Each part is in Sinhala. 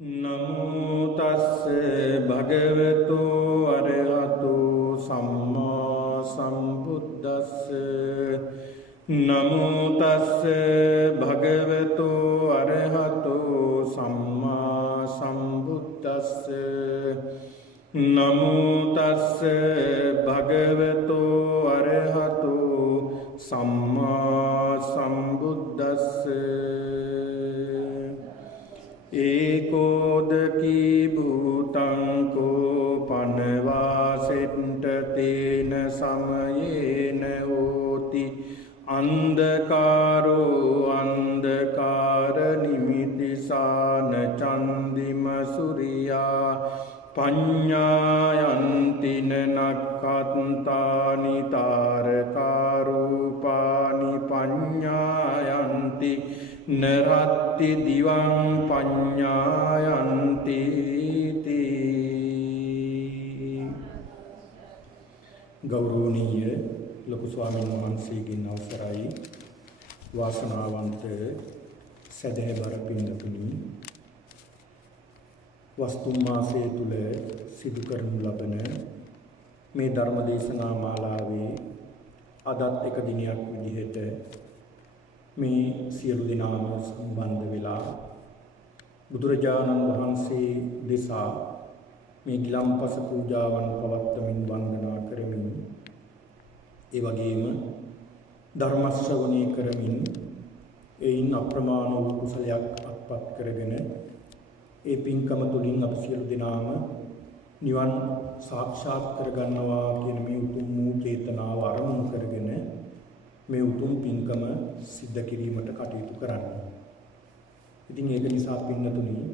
නමෝ තස්ස භගවතු අරහතු සම්මා සම්බුද්දස්ස නමෝ තස්ස භගවතු අරහතු සම්මා සම්බුද්දස්ස නමෝ තස්ස භගවතු අරහතු සම්මා සම්බුද්දස්ස ඒකෝදකී භූතංකෝ පනවාසෙට්ට තේන සමයේන හෝති අන්ධකාරෝ අන්ධකාර නිමිතිසාන චන්දිම සුරියා පඤ්ඤායන්තින නක්ඛත්තානි තාරකාරූපානි පඤ්ඤායන්ති නරත්ති දිවං පඤ්ඤායන්ති තී. ගෞරවනීය ලොකු ස්වාමීන් වහන්සේගෙන් අවසරයි වාසනාවන්ත සදහැබර පින්තුනි, වස්තු මාසය තුල සිදු කරනු ලබන මේ ධර්ම දේශනා මාලාවේ අදත් එක දිනයක් විදිහට මේ සියලු දෙනාම සම්බන්ධ වෙලා බුදුරජාණන් වහන්සේ දෙසා මේ ගිලම්පස පූජාවන් පවත්වමින් වන්දනා කරමින් ඒ වගේම ධර්ම ශ්‍රවණය කරමින් එයින් අප්‍රමාණ වූ කුසලයක් අත්පත් කරගෙන ඒ පින්කම තුලින් අප සියලු දෙනාම නිවන් සාක්ෂාත් කරගන්නවා කියන මේ උතුම් වූ චේතනාව අරමුණු කරගෙන මේ උතුම් පින්කම සිද්ධ කිරීමට කටයුතු කරන්නේ. ඉතින් ඒක නිසා පින්නතුනි,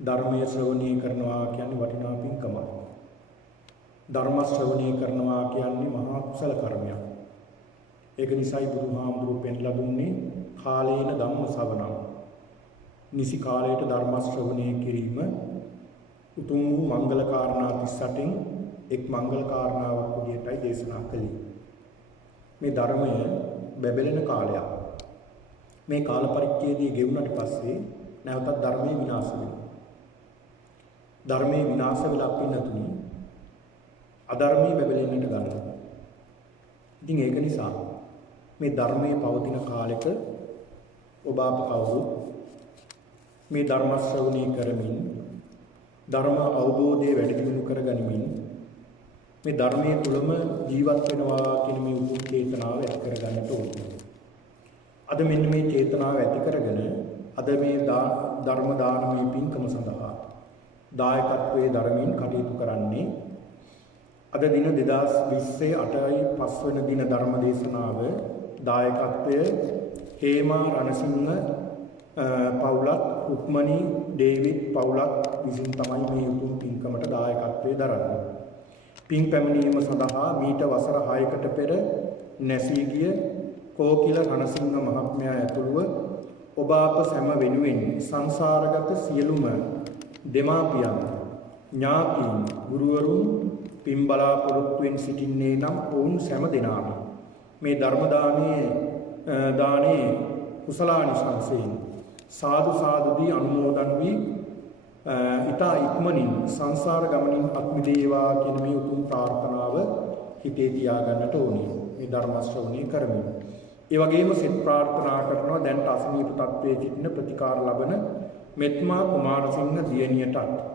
ධර්මයේ ශ්‍රවණය කරනවා කියන්නේ වටිනා පින්කමක්. ධර්ම ශ්‍රවණය කරනවා කියන්නේ මහා කුසල කර්මයක්. ඒක නිසායි බුදුහාමුදුරුවෝ පෙන්ලා දුන්නේ කාලේන ධම්ම ශ්‍රවණං. නිසි කාලයට ධර්ම ශ්‍රවණය කිරීම උතුම් වූ මංගල කාරණා 38න් එක් මංගල කාරණාවක් විදිහටයි දේශනා කළේ. මේ ධර්මය බැබලෙන කාලයක්. මේ කාල පරිච්ඡේදයේ ගෙවුනට පස්සේ නැවතත් ධර්මයේ විනාශ වෙනවා. ධර්මයේ විනාශ වෙලා පින්නතුනි අධර්මයේ බැබලෙන්නට ගන්නවා. ඉතින් ඒක නිසා මේ ධර්මයේ පවතින කාලෙක ඔබ අප කවුරුත් මේ ධර්ම ශ්‍රවණය කරමින් ධර්ම අවබෝධය වැඩි දියුණු කරගනිමින් මේ ධර්මයේ තුලම ජීවත් වෙනවා කියන මේ උතුම් චේතනාව ඇති කරගන්නට ඕනේ. අද මෙන්න මේ චේතනාව ඇති කරගෙන අද මේ ධර්ම දානමය පින්කම සඳහා දායකත්වයේ ධර්මයෙන් කටයුතු කරන්නේ අද දින 2020 8යි 5 වෙනි දින ධර්ම දේශනාව දායකත්වය හේමා රණසිංහ පවුලත් රුක්මනී ඩේවිඩ් පවුලත් විසින් තමයි මේ උතුම් පින්කමට දායකත්වයේ දරන්නේ. පින් පැමිණීම සඳහා මීට වසර 6කට පෙර නැසී ගිය කෝකිල රණසිංහ මහත්මයා ඇතුළුව ඔබ අප සැම වෙනුවෙන් සංසාරගත සියලුම දෙමාපියන් ඥාතීන් ගුරුවරුන් පින් බලාපොරොත්තුෙන් සිටින්නේ නම් ඔවුන් සැම දෙනාම මේ ධර්ම දානයේ කුසලානිසංසයෙන් සාදු සාදු දී අනුමෝදන් වී ඊතා ඉක්මනින් සංසාර ගමනින් අත්මිදේවා කියන මේ උතුම් ප්‍රාර්ථනාව හිතේ තියාගන්නට ඕනේ මේ ධර්ම ශ්‍රවණය කරමින්. ඒ වගේම සිත ප්‍රාර්ථනා කරනවා දැන් අසනීප තත්වයේ සිටින ප්‍රතිකාර ලබන මෙත්මා කුමාරසිංහ දියණියටත්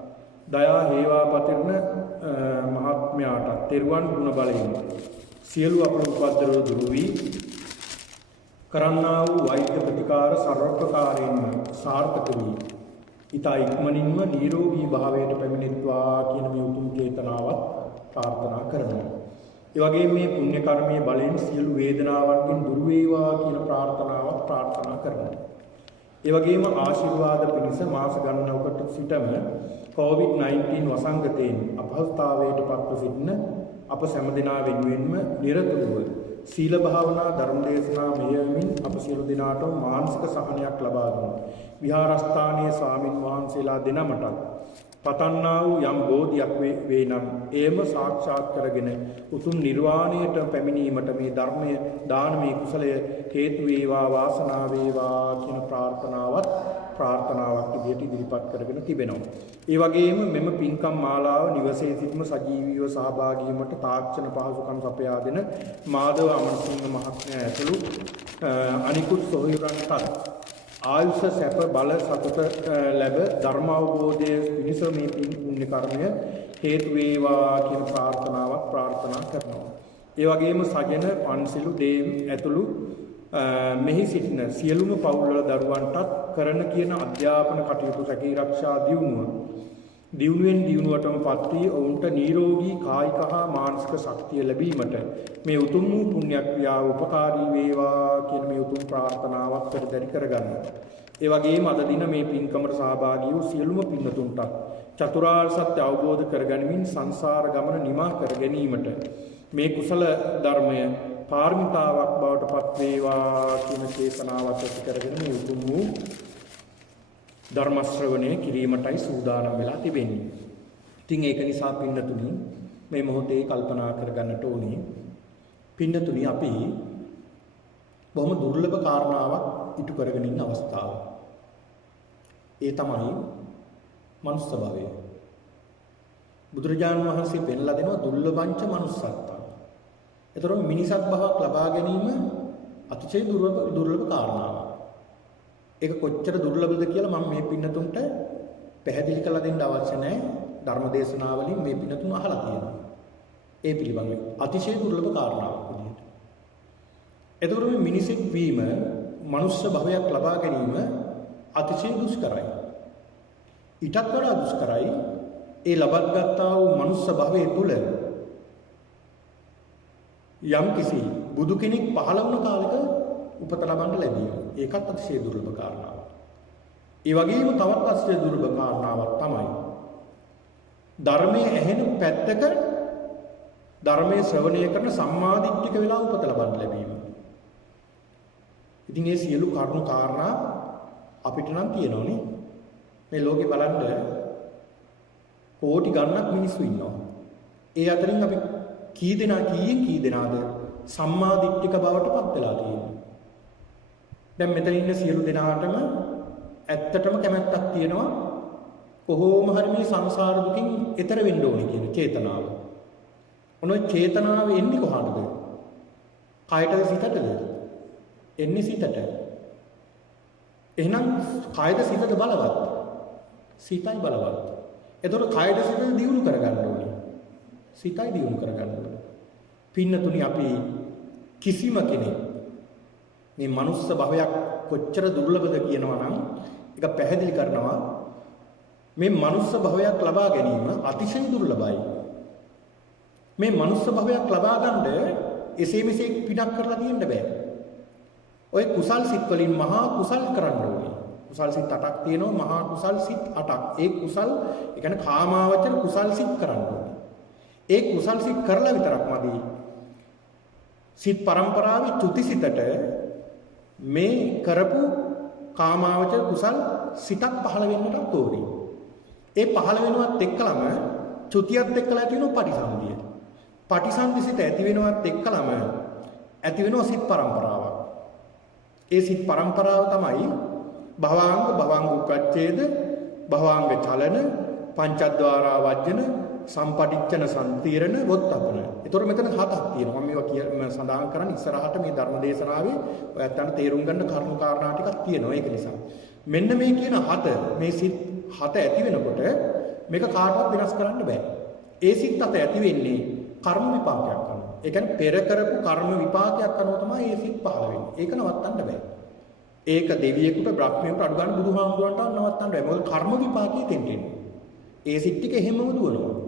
දයා හේවා පතිරණ මහත්මයාටත් තෙරුවන් ගුණ බලයෙන් සියලු අපේ උපද්දරව දුරු වී කරන්නා වූ වෛද්‍ය ප්‍රතිකාර සර්වප්‍රකාරයෙන්ම සාර්ථක වී ඊතා ඉක්මනින්ම නිරෝගී භාවයට පැමිණෙත්වා කියන මේ උතුම් චේතනාවත් ප්‍රාර්ථනා කරනවා. ඒ වගේම මේ පුණ්‍ය කර්මයේ බලයෙන් සියලු වේදනාවන්ගෙන් දුර වේවා කියන ප්‍රාර්ථනාවත් ප්‍රාර්ථනා කරනවා. ඒ වගේම ආශිර්වාද පිණිස මාස ගණනකට සිටම COVID-19 වසංගතයෙන් අපහසුතාවයට පත්ව සිටින අප සෑම දෙනා වෙනුවෙන්ම නිරතුරුව සීල භාවනා ධර්ම දේශනා මෙහෙයමින් අප සියලු දෙනාටම මානසික සහනයක් ලබා දුන විහාරස්ථානීය ස්වාමින් වහන්සේලා දෙනමට පතන්නා වූ යම් බෝධියක් වේ නම් එයම සාක්ෂාත් කරගෙන උතුම් නිර්වාණයට පැමිණීමට මේ ධර්මයේ දානමය කුසලය හේතු වේවා වාසනාව වේවා කියන ප්‍රාර්ථනාවත් ප්‍රාර්ථනාවක් විදිහට ඉදිරිපත් කරගෙන තිබෙනවා. ඒ වගේම මෙම පින්කම් මාලාව නිවසේ සිටම සජීවීව සහභාගී වීමට තාක්ෂණ පහසුකම් සපයා දෙන මාධව අමරසිංහ මහත්මයා ඇතුළු අනිකුත් සොහොයුරන්ටත් ආයුෂ සැප බල සතුට ලැබ ධර්ම අවබෝධය පිණිස මේ පුණ්‍ය කර්මය හේතු වේවා කියන ප්‍රාර්ථනාවක් ප්‍රාර්ථනා කරනවා. ඒ වගේම සජන පන්සිලු දේම් ඇතුළු මෙහි සිටින සියලුම පවුල්වල දරුවන්ටත් කරන කියන අධ්‍යාපන කටයුතු රැකී ආරක්ෂා දියුණුවෙන් දියුණුවටම පත් වී ඔවුන්ට නිරෝගී කායික හා මානසික ශක්තිය ලැබීමට මේ උතුම් වූ පුණ්‍ය ක්‍රියාව උපකාරී වේවා කියන මේ උතුම් ප්‍රාර්ථනාවක් පෙරදරි කරගන්න. ඒ වගේම අද දින මේ පින්කමට සහභාගී වූ සියලුම පින්වතුන්ට චතුරාර්ය සත්‍ය අවබෝධ කරගනිමින් සංසාර ගමන නිමා කර ගැනීමට මේ කුසල ධර්මය පාරමිතාවක් බවට පත් වේවා කියන චේතනාවත් ඇති කරගෙන මේ උතුම් වූ ධර්ම ශ්‍රවණය කිරීමටයි සූදානම් වෙලා තිබෙන්නේ. ඉතින් ඒක නිසා පින්නතුනි මේ මොහොතේ කල්පනා කරගන්නට ඕනේ. පින්නතුනි අපි බොහොම දුර්ලභ කාරණාවක් ඉටු කරගෙන ඉන්න අවස්ථාව. ඒ තමයි මනුස්ස භවය. බුදුරජාණන් වහන්සේ පෙන්ලා දෙනවා දුර්ලභංච manussත්තා. ඒතරම් මිනිසත් භාවයක් ලබා ගැනීම අතිශය දුර්ලභ කාරණාවක්. ඒක කොච්චර දුර්ලභද කියලා මම මේ පින්නතුන්ට පැහැදිලි කරලා දෙන්න අවශ්‍ය නැහැ. ධර්ම දේශනාවලින් මේ පින්නතුන් අහලා තියෙනවා. ඒ පිළිබඳව අතිශය දුර්ලභ කාරණාවක් විදිහට. ඒතරම් මේ මිනිසෙක් වීම, මනුස්ස භවයක් ලබා ගැනීම අතිශය දුෂ්කරයි. ඊටත් වඩා දුෂ්කරයි ඒ ලබත් ගත්තා වූ මනුස්ස භවයේ තුල යම් කිසි බුදු කෙනෙක් පහළ වුණ කාලෙක උපත ලබන්න ලැබීම. ඒකත් අතිශය දුර්ලභ කාරණාවක්. ඒ වගේම තවත් අතිශය දුර්ලභ කාරණාවක් තමයි ධර්මයේ ඇහෙන පැත්තක ධර්මයේ ශ්‍රවණය කරන සම්මාදිට්ඨික වෙලා උපත ලබන්න ලැබීම. ඉතින් මේ සියලු කරුණු කාරණා අපිට නම් තියෙනවනේ. මේ ලෝකේ බලන්න කෝටි ගණනක් මිනිස්සු ඉන්නවා. ඒ අතරින් අපි කී දෙනාද සම්මා දිට්ඨික බවට පත් වෙලා තියෙන්නේ. දැන් මෙතන ඉන්න සියලු දෙනාටම ඇත්තටම කැමැත්තක් තියෙනවා කොහොම හරි මේ සංසාර දුකින් එතර වෙන්න ඕනේ කියන චේතනාව. ඔනෝ චේතනාව එන්නේ කොහොමද? කායටද සිතටද? එන්නේ සිතට. එහෙනම් කායද සිතද බලවත්? සිතයි බලවත්. එතකොට කායද සිතද දියුණු කරගන්න ඕනේ. සිතයි දියුණු කරගන්න ඕනේ. පින්නතුනි අපි කිසිම කෙනෙක් මේ මනුස්ස භවයක් කොච්චර දුර්ලභද කියනවා නම් ඒක පැහැදිලි කරනවා මේ මනුස්ස භවයක් ලබා ගැනීම අතිශය දුර්ලභයි. මේ මනුස්ස භවයක් ලබා ගන්න එසේ මෙසේ පිටක් කරලා තියෙන්න බෑ. ඔය කුසල් සිත් වලින් මහා කුසල් කරන්න ඕනේ. කුසල් සිත් 8ක් තියෙනවා මහා කුසල් සිත් 8ක්. ඒ කුසල් ඒ කියන්නේ කාමාවචර කුසල් සිත් කරන්න ඕනේ. ඒ කුසල් සිත් කරලා විතරක් මදි. සිත් පරම්පරාවේ චුතිසිතට මේ කරපු කාමාවචර කුසල් සිතක් පහළ වෙන්නට ඕනේ. ඒ පහළ වෙනවත් එක්කලම චුතියත් එක්කලා ඇති වෙනවා පටිසන්ධිය. පටිසන්ධි සිත ඇති වෙනවත් එක්කලම ඇති වෙනවා සිත් පරම්පරාවක්. ඒ සිත් පරම්පරාව තමයි භවංග උපච්ඡේද භවංග චලන පංචද්වාරා වජ්ජන සම්පටිච්ඡන සම්තිරණ වොත්තපන. ඒතොර මෙතන හතක් තියෙනවා. මම මේවා සඳහන් කරන්නේ ඉස්සරහට මේ ධර්ම දේශනාවේ ඔයයන්ට තේරුම් ගන්න කරුණු කාරණා ටිකක් තියෙනවා. ඒක නිසා මෙන්න මේ කියන හත මේ සිත් හත ඇති වෙනකොට මේක කාටවත් වෙනස් කරන්න බෑ. ඒ සිත් හත ඇති වෙන්නේ කර්ම විපාකයක් අනුව. ඒ කියන්නේ පෙර කරපු කර්ම විපාකයක් අනුව තමයි මේ සිත් පහළ වෙන්නේ. ඒක නවත්තන්න බෑ. ඒක දෙවියෙකුට බ්‍රහ්මයෙකුට අඩු ගන්න බුදුහාමුදුරන්ට නවත්තන්න බෑ. මොකද කර්ම විපාකයේ තෙන්ටෙන්නේ. ඒ සිත් ටික එහෙමම දුවනවා.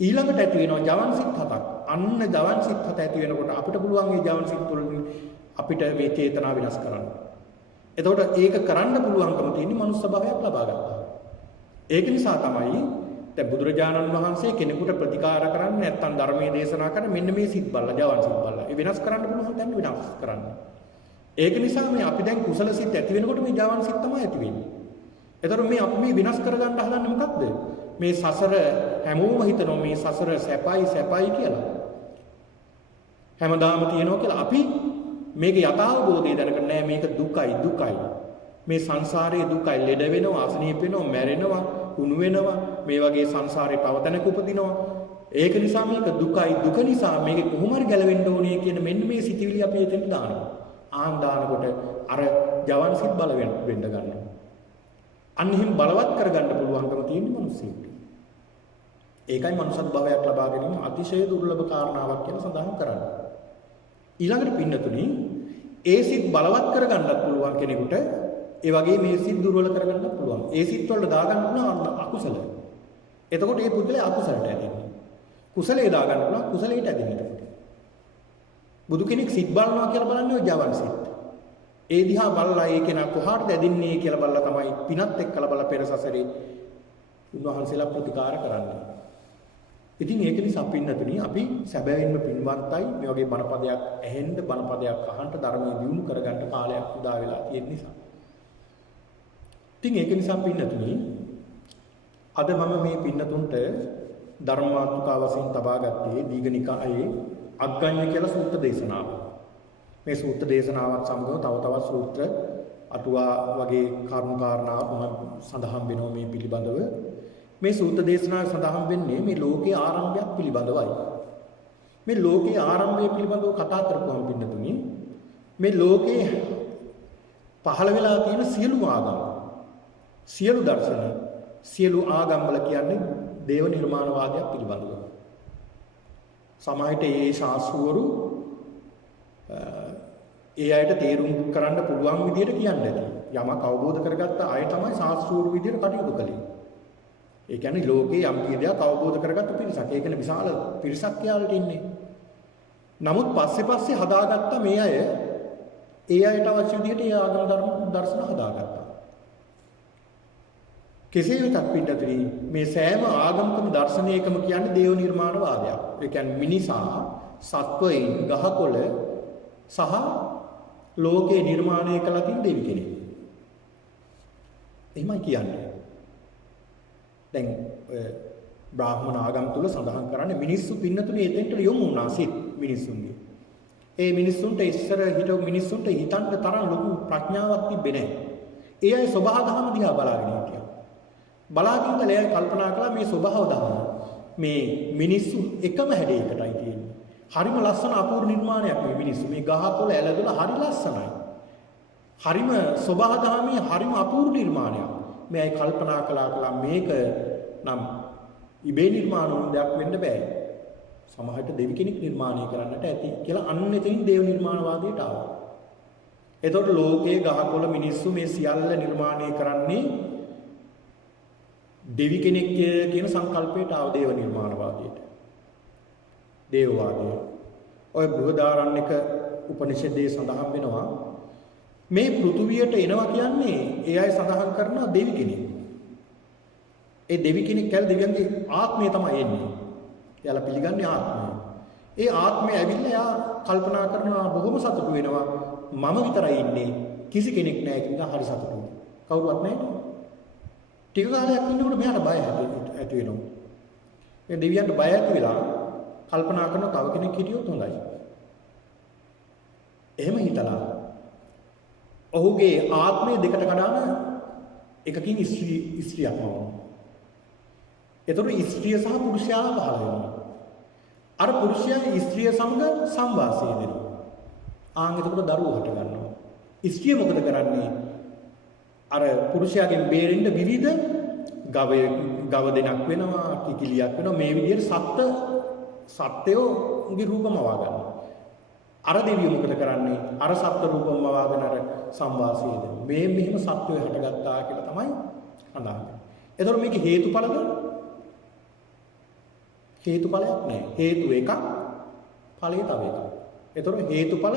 ඊළඟට ඇති වෙනවා ජවන් සිත් හතක්. අන්න ජවන් සිත් හත ඇති වෙනකොට අපිට පුළුවන් මේ ජවන් සිත් වලින් අපිට මේ චේතනාව විනාශ කරන්න. එතකොට ඒක කරන්න පුළුවන්කම තියෙන්නේ මනුස්ස භවයක් ලබා ගන්නවා. ඒක නිසා තමයි දැන් බුදුරජාණන් වහන්සේ කෙනෙකුට ප්‍රතිකාර කරන්නේ නැත්නම් ධර්මයේ දේශනා කරන මෙන්න මේ සිත් බලලා ජවන් සිත් බලලා. ඒ වෙනස් කරන්න පුළුවන් දැන් විනාශ කරන්න. ඒක නිසා මේ අපි දැන් කුසල සිත් ඇති වෙනකොට මේ ජවන් සිත් තමයි ඇති වෙන්නේ. එතකොට මේ අපි මේ විනාශ කරගන්න හදන්නේ මොකක්ද? මේ සසර හැමෝම හිතනවා මේ සසර සැපයි කියලා. හැමදාම තියෙනවා කියලා අපි මේක යථාභෝධය දැනගන්න නෑ මේක දුකයි. මේ සංසාරයේ දුකයි, ලෙඩ වෙනවා, අසනීප වෙනවා, මැරෙනවා, කුණු වෙනවා, මේ වගේ සංසාරේ තව තැනක උපදිනවා. ඒක නිසා මේක දුකයි, දුක නිසා මේක කොහොම හරි ගැලවෙන්න ඕනේ කියන මෙන්න මේ සිතිවිලි අපි එතෙන්ට දානවා. ආන් දානකොට අර ජවන් සිත් බල වෙන්න ගන්නවා. අන්න එහෙම බලවත් කරගන්න පුළුවන්කම තියෙන මිනිස්සුන්ට. ඒකයි මනුෂ්‍ය භවයක් ලබා ගැනීම අතිශය දුර්ලභ කාරණාවක් කියලා සඳහන් කරන්නේ. ඊළඟට පින්නතුනි ඒ සිත් බලවත් කරගන්නත් පුළුවන් කෙනෙකුට ඒ වගේ මේ සිත් දුර්වල කරගන්නත් පුළුවන්. ඒ සිත් වල දාගන්න පුළුවන් අකුසල. එතකොට මේ පුද්ගලයා අකුසලට ඇදෙන්නේ. කුසලයේ දාගන්න පුළුවන් කුසලයට ඇදෙන්නට. බුදු කෙනෙක් සිත් බලනවා කියලා බලන්නේ ඔය ජවන් සිත්. ඒ දිහා බලලා ඒ කෙනා කොහාටද ඇදින්නේ කියලා බලලා තමයි පිනත් එක්කලා බලලා පෙර සසරේ උන්වහන්සේලා ප්‍රතිකාර කරන්නේ. ඉතින් ඒක නිසා පින්නතුනි අපි සැබවින්ම පින්වන්තයි මේ වගේ බණපදයක් ඇහෙන්න බණපදයක් අහන්න ධර්මයේ දියුණු කරගන්න කාලයක් උදා වෙලා තියෙන නිසා. ඉතින් ඒක නිසා පින්නතුනි අද මම මේ පින්නතුන්ට ධර්ම මාතෘකාව වශයෙන් තබා ගත්තේ දීඝනිකායේ අග්ගඤ්ඤ කියලා සූත්‍ර දේශනාව. මේ සූත්‍ර දේශනාවත් සමගව තව තවත් සූත්‍ර අටුවා වගේ කරුණු කාරණා සඳහන් වෙනවා මේ පිළිබඳව. මේ සූත්‍ර දේශනාවේ සඳහන් වෙන්නේ මේ ලෝකයේ ආරම්භයක් පිළිබඳවයි. මේ ලෝකයේ ආරම්භය පිළිබඳව කතා කරපුවම පින්නතුනි මේ ලෝකේ පහළ වෙලා තියෙන සියලු ආගම්, සියලු දර්ශන, සියලු ආගම් වල කියන්නේ දේව නිර්මාණවාදයක් පිළිබඳව. සමාජයට ඒ ශාස්ත්‍රවරු ඒ අයට තේරුම් කරන්න පුළුවන් විදිහට කියන්න ඇති. යමක් අවබෝධ කරගත්ත අය තමයි ශාස්ත්‍රවරු විදිහට කටයුතු කළේ. ඒ කියන්නේ ලෝකේ යම් කීයක් අවබෝධ කරගත්ත පිරිසක්. ඒ කියන්නේ විශාල පිරිසක් යාලට ඉන්නේ. නමුත් පස්සේ හදාගත්ත මේ අය ඒ අයට අවශ්‍ය විදිහට ඒ ආගම දර්ශන හදාගත්තා. කෙසේ වෙතත් පිටතට මේ සෑම ආගමකම දර්ශනයකම කියන්නේ දේව නිර්මාණවාදයක්. ඒ කියන්නේ මිනිසා, සත්වයින්, ගහකොළ සහ ලෝකේ නිර්මාණය කළ තියෙන දෙවි කෙනෙක්. එහෙමයි කියන්නේ. දැන් බ්‍රාහ්මණ ආගම් තුල සඳහන් කරන්නේ මිනිස්සු පින්නතුනේ එතෙන්ට යොමු වුණා සිත් මිනිස්සුන්ගේ. ඒ මිනිස්සුන්ට ඉස්සර හිටව මිනිස්සුන්ට හිතන්න තරම් ලොකු ප්‍රඥාවක් තිබෙන්නේ නැහැ. ඒ අය ස්වභාව ධර්ම දිහා බලාගෙන හිටියා. බලාගෙන ඉඳලා එයා කල්පනා කළා මේ ස්වභාව ධර්ම මේ මිනිස්සු එකම හැඩයකටයි තියෙන්නේ. හරිම ලස්සන අපූර්ව නිර්මාණයක් මේ මිනිස්සු. මේ ගහකොළ ඇලදොල හරි ලස්සනයි. හරිම ස්වභාව ධර්මයේ හරිම අපූර්ව නිර්මාණයක්. මේ අය කල්පනා කළා මේක නම් ඉබේ නිර්මාණ වුණ දෙයක් වෙන්න බෑ. සමහරට දෙවි කෙනෙක් නිර්මාණය කරන්නට ඇති කියලා අන්න එතනින් දේව නිර්මාණවාදයට ආවා. එතකොට ලෝකයේ ගහකොළ මිනිස්සු මේ සියල්ල නිර්මාණය කරන්නේ දෙවි කෙනෙක් කියන සංකල්පයට ආව දේව නිර්මාණවාදයට. දේවවාදය. ඔය බෘහදාරණ්‍යක උපනිෂදයේ සඳහන් වෙනවා මේ පෘථුවියට එනවා කියන්නේ ඒ අය සඳහන් කරන දෙවි කෙනෙක්. ඒ දෙවි කෙනෙක් කියලා දෙවියන්ගේ ආත්මය තමයි එන්නේ. එයාලා පිළිගන්නේ ආත්මය. ඒ ආත්මය ඇවිල්ලා එයා කල්පනා කරනවා බොහොම සතුටු වෙනවා. මම විතරයි ඉන්නේ. කිසි කෙනෙක් නැහැ කියලා හරි සතුටුයි. කවුරුවත් නැහැ. ටික කාලයක් ඉන්නකොට මෙයාට බය ඇති වෙනවා. ඒ දෙවියන්ට බය ඇති වෙලා කල්පනා කරන තව කෙනෙක් හිටියොත් හොඳයි. එහෙම හිතලා ඔහුගේ ආත්මය දෙකට කඩාන එකකින් ස්ත්‍රියක් වුණා. එතකොට ස්ත්‍රිය සහ පුරුෂයා පහළ වෙනවා. අර පුරුෂයා ස්ත්‍රිය සමග සංවාසය දෙනවා. ආන් එතකොට දරුවෝ හට ගන්නවා. ස්ත්‍රිය මොකද කරන්නේ? අර පුරුෂයාගෙන් බේරෙන්න විවිධ ගව දෙනක් වෙනවා, කිකිලියක් වෙනවා. මේ විදිහට සත්‍යෝගේ රූපම වවා ගන්නවා. අර දෙවියෝ මොකද කරන්නේ? අර සත්ත්ව රූපම වවාගෙන අර සංවාසය දෙනවා. මේ මෙහෙම සත්‍යය හටගත්තා කියලා තමයි අඳහන්නේ. එතකොට මේක හේතුඵලද? හේතුඵලයක් නැහැ. හේතු එකක්, ඵලය තව එකක්. එතකොට හේතුඵල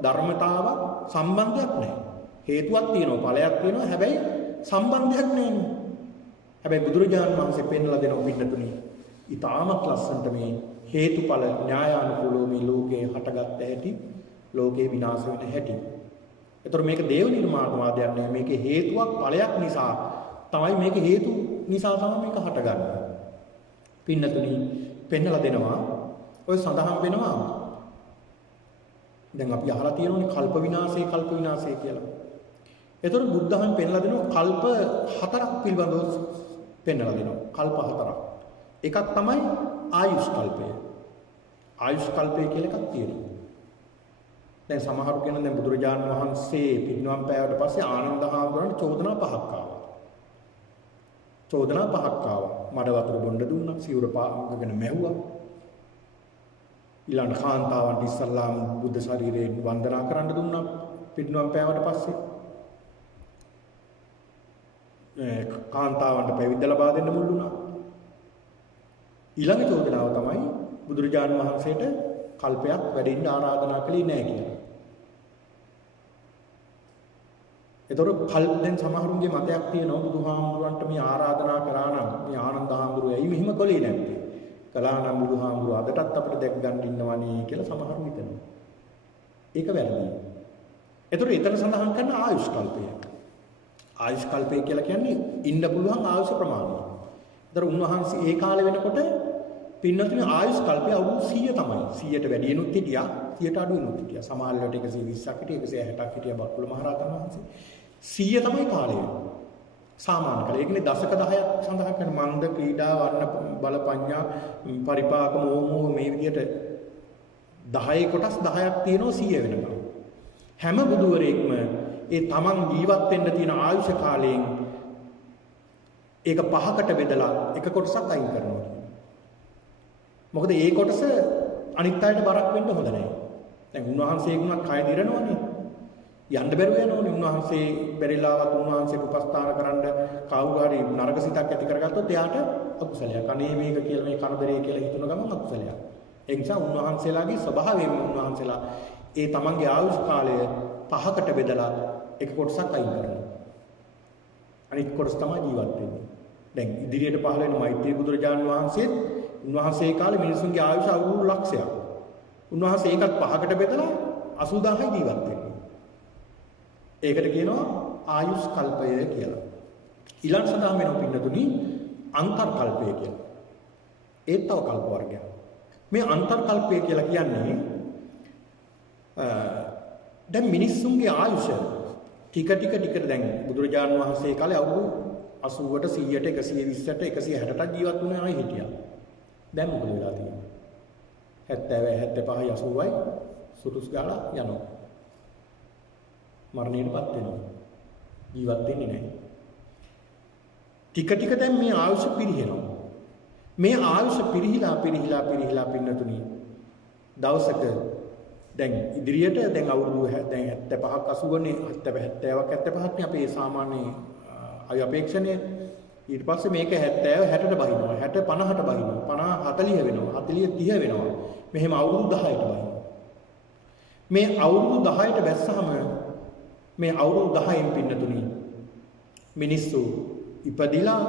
ධර්මතාවක් සම්බන්ධයක් නැහැ. හේතුවක් තියෙනවා, ඵලයක් වෙනවා. හැබැයි සම්බන්ධයක් නැහැ. හැබැයි බුදුරජාණන් වහන්සේ පෙන්වලා දෙනවා පිටුතුනි. ඊටාමත් ලස්සනට මේ හේතුඵල න්‍යායානුකූලව මේ ලෝකේ හටගත්ත හැටි, ලෝකේ විනාශ වෙන හැටි. එතකොට මේක දේව නිර්මාණවාදයක් නෙවෙයි. මේකේ හේතුවක් ඵලයක් නිසා තමයි මේක හේතු නිසා තමයි මේක හටගන්නේ. පින්නතුනි පෙන්වලා දෙනවා. ඔය සඳහන් වෙනවා. දැන් අපි අහලා තියෙනෝනේ කල්ප විනාශය කියලා. එතකොට බුද්ධ ධර්ම පෙන්ලා දෙනවා කල්ප 4ක් පිළිබඳව පෙන්වලා දෙනවා. කල්ප 4ක්. එකක් තමයි ආයුෂ් කල්පය. ආයුෂ් කල්පය කියලා එකක් තියෙනවා. දැන් සමහරු කියන දැන් බුදුරජාණන් වහන්සේ පිරිනිවන් පෑවට පස්සේ ආනන්ද හාමුදුරන්ට චෝදනා 5ක් ආවා. චෝදනා 5ක් ආවා. මඩ වතුර බොන්න දුන්නා, සිවුර පාගගෙන මැව්වා. ඊළඟ කාන්තාවන්ට ඉස්සල්ලාම බුද්ධ ශරීරයෙන් වන්දනා කරන්න දුන්නා පිරිනිවන් පෑවට පස්සේ. කාන්තාවන්ට පැවිද්ද ලබා දෙන්න මුල් වුණා. ඊළඟ චෝදනාව තමයි බුදුරජාණන් වහන්සේට කල්පයක් වැඩින්න ආරාධනා කළේ නැහැ කියලා. ඒතකොට දැන් සමහරුන්ගේ මතයක් තියෙනවා බුදුහාමුදුරන්ට මේ ආරාධනා කරා නම් මේ ආනන්ද හාමුදුරුවෝ ඇයි මෙහිම කළේ නැත්තේ? කළා නම් බුදුහාමුදුරුවෝ අදටත් අපිට දැක් ගන්න ඉන්නවනේ කියලා සමහරු හිතනවා. ඒක වැරදි. ඒතකොට එතන සඳහන් කරන ආයුෂ් කල්පය. ආයුෂ් කල්පය කියලා කියන්නේ ඉන්න පුළුවන් ආයුෂ ප්‍රමාණය. ඒතර උන්වහන්සේ ඒ කාලේ වෙනකොට පින්නතුනේ ආයුෂ් කල්පය අවුරුදු 100 තමයි. 100ට වැඩියෙනුත් හිටියා, 100ට අඩුවෙනුත් හිටියා. සමහර වෙලාවට 120ක් හිටියා, 160ක් හිටියා බක්කුල මහරහතන් වහන්සේ. 100 තමයි කාලය. සාමාන්‍ය කාලය. ඒ කියන්නේ දශක 10ක් සඳහන් කරන මන්ද පීඩා වර්ණ බල පඤ්ඤා පරිපාක මොහ මේ විදිහට 10 කොටස් 10ක් තියෙනවා 100 වෙනකම්. හැම බුදුවරයෙක්ම ඒ තමන් ජීවත් වෙන්න තියෙන ආයුෂ කාලයෙන් ඒක 5කට බෙදලා එක කොටසක් අයින් කරනවා. මොකද ඒ කොටස අනිත් අයට බරක් වෙන්න හොඳ නැහැ. දැන් උන්වහන්සේගුණත් කය දිරනවනේ. යන්න බැරුව යනවනේ. උන්වහන්සේ බැරිලාවත් උන්වහන්සේට උපස්ථාන කරන්න කවුරු හරි නරක සිතක් ඇති කරගත්තොත් එයාට අකුසලයක්. අනේ මේක කියලා මේ කරදරේ කියලා හිතන ගමන් අකුසලයක්. ඒ නිසා උන්වහන්සේලාගේ ස්වභාවයෙන්ම උන්වහන්සේලා ඒ තමන්ගේ ආයුෂ කාලය 5කට බෙදලා එක කොටසක් අයින් කරනවා. අනිත් කොටස තමයි ජීවත් වෙන්නේ. දැන් ඉදිරියට පහළ වෙන මෛත්‍රී බුදුරජාණන් වහන්සේ උන්වහන්සේ කාලේ මිනිසුන්ගේ ආයුෂ අවුරුදු ලක්ෂයක්. උන්වහන්සේ ඒකත් 5කට බෙදලා 80000යි ජීවත් වෙන්නේ. ඒකට කියනවා ආයුෂ් කල්පය කියලා. ඊළඟ සඳහන් වෙන පින්නතුනි අන්තර් කල්පය කියලා. ඒත් තව කල්ප වර්ගයක්. මේ අන්තර් කල්පය කියලා කියන්නේ දැන් මිනිස්සුන්ගේ ආයුෂ ටික දැන් බුදුරජාණන් වහන්සේ කාලේ අවුරුදු 80ට 100ට 120ට 160ට ජීවත් වුණේ අය හිටියා. දැන් මොකද වෙලා තියෙන්නේ? 70 75යි 80යි සුදුස් ගාලා යනවා. මරණයටපත් වෙනවා. ජීවත් වෙන්නේ නැහැ. ටික දැන් මේ ආයුෂ පිරිහෙනවා. මේ ආයුෂ පිරිහිලා පින්නතුනි දවසක දැන් ඉදිරියට දැන් අවුරුදු දැන් 75ක් 80නේ 70ක් 75ක් නේ අපේ සාමාන්‍ය අය අපේක්ෂණය. ඊට පස්සේ මේක 70 60ට බහිනවා 60 50ට බහිනවා 50 40 වෙනවා 40 30 වෙනවා මෙහෙම අවුරුදු 10ට බහිනවා. මේ අවුරුදු 10ට බැස්සහම මේ අවුරුදු 10න් පින්නතුනි මිනිස්සු ඉපදිලා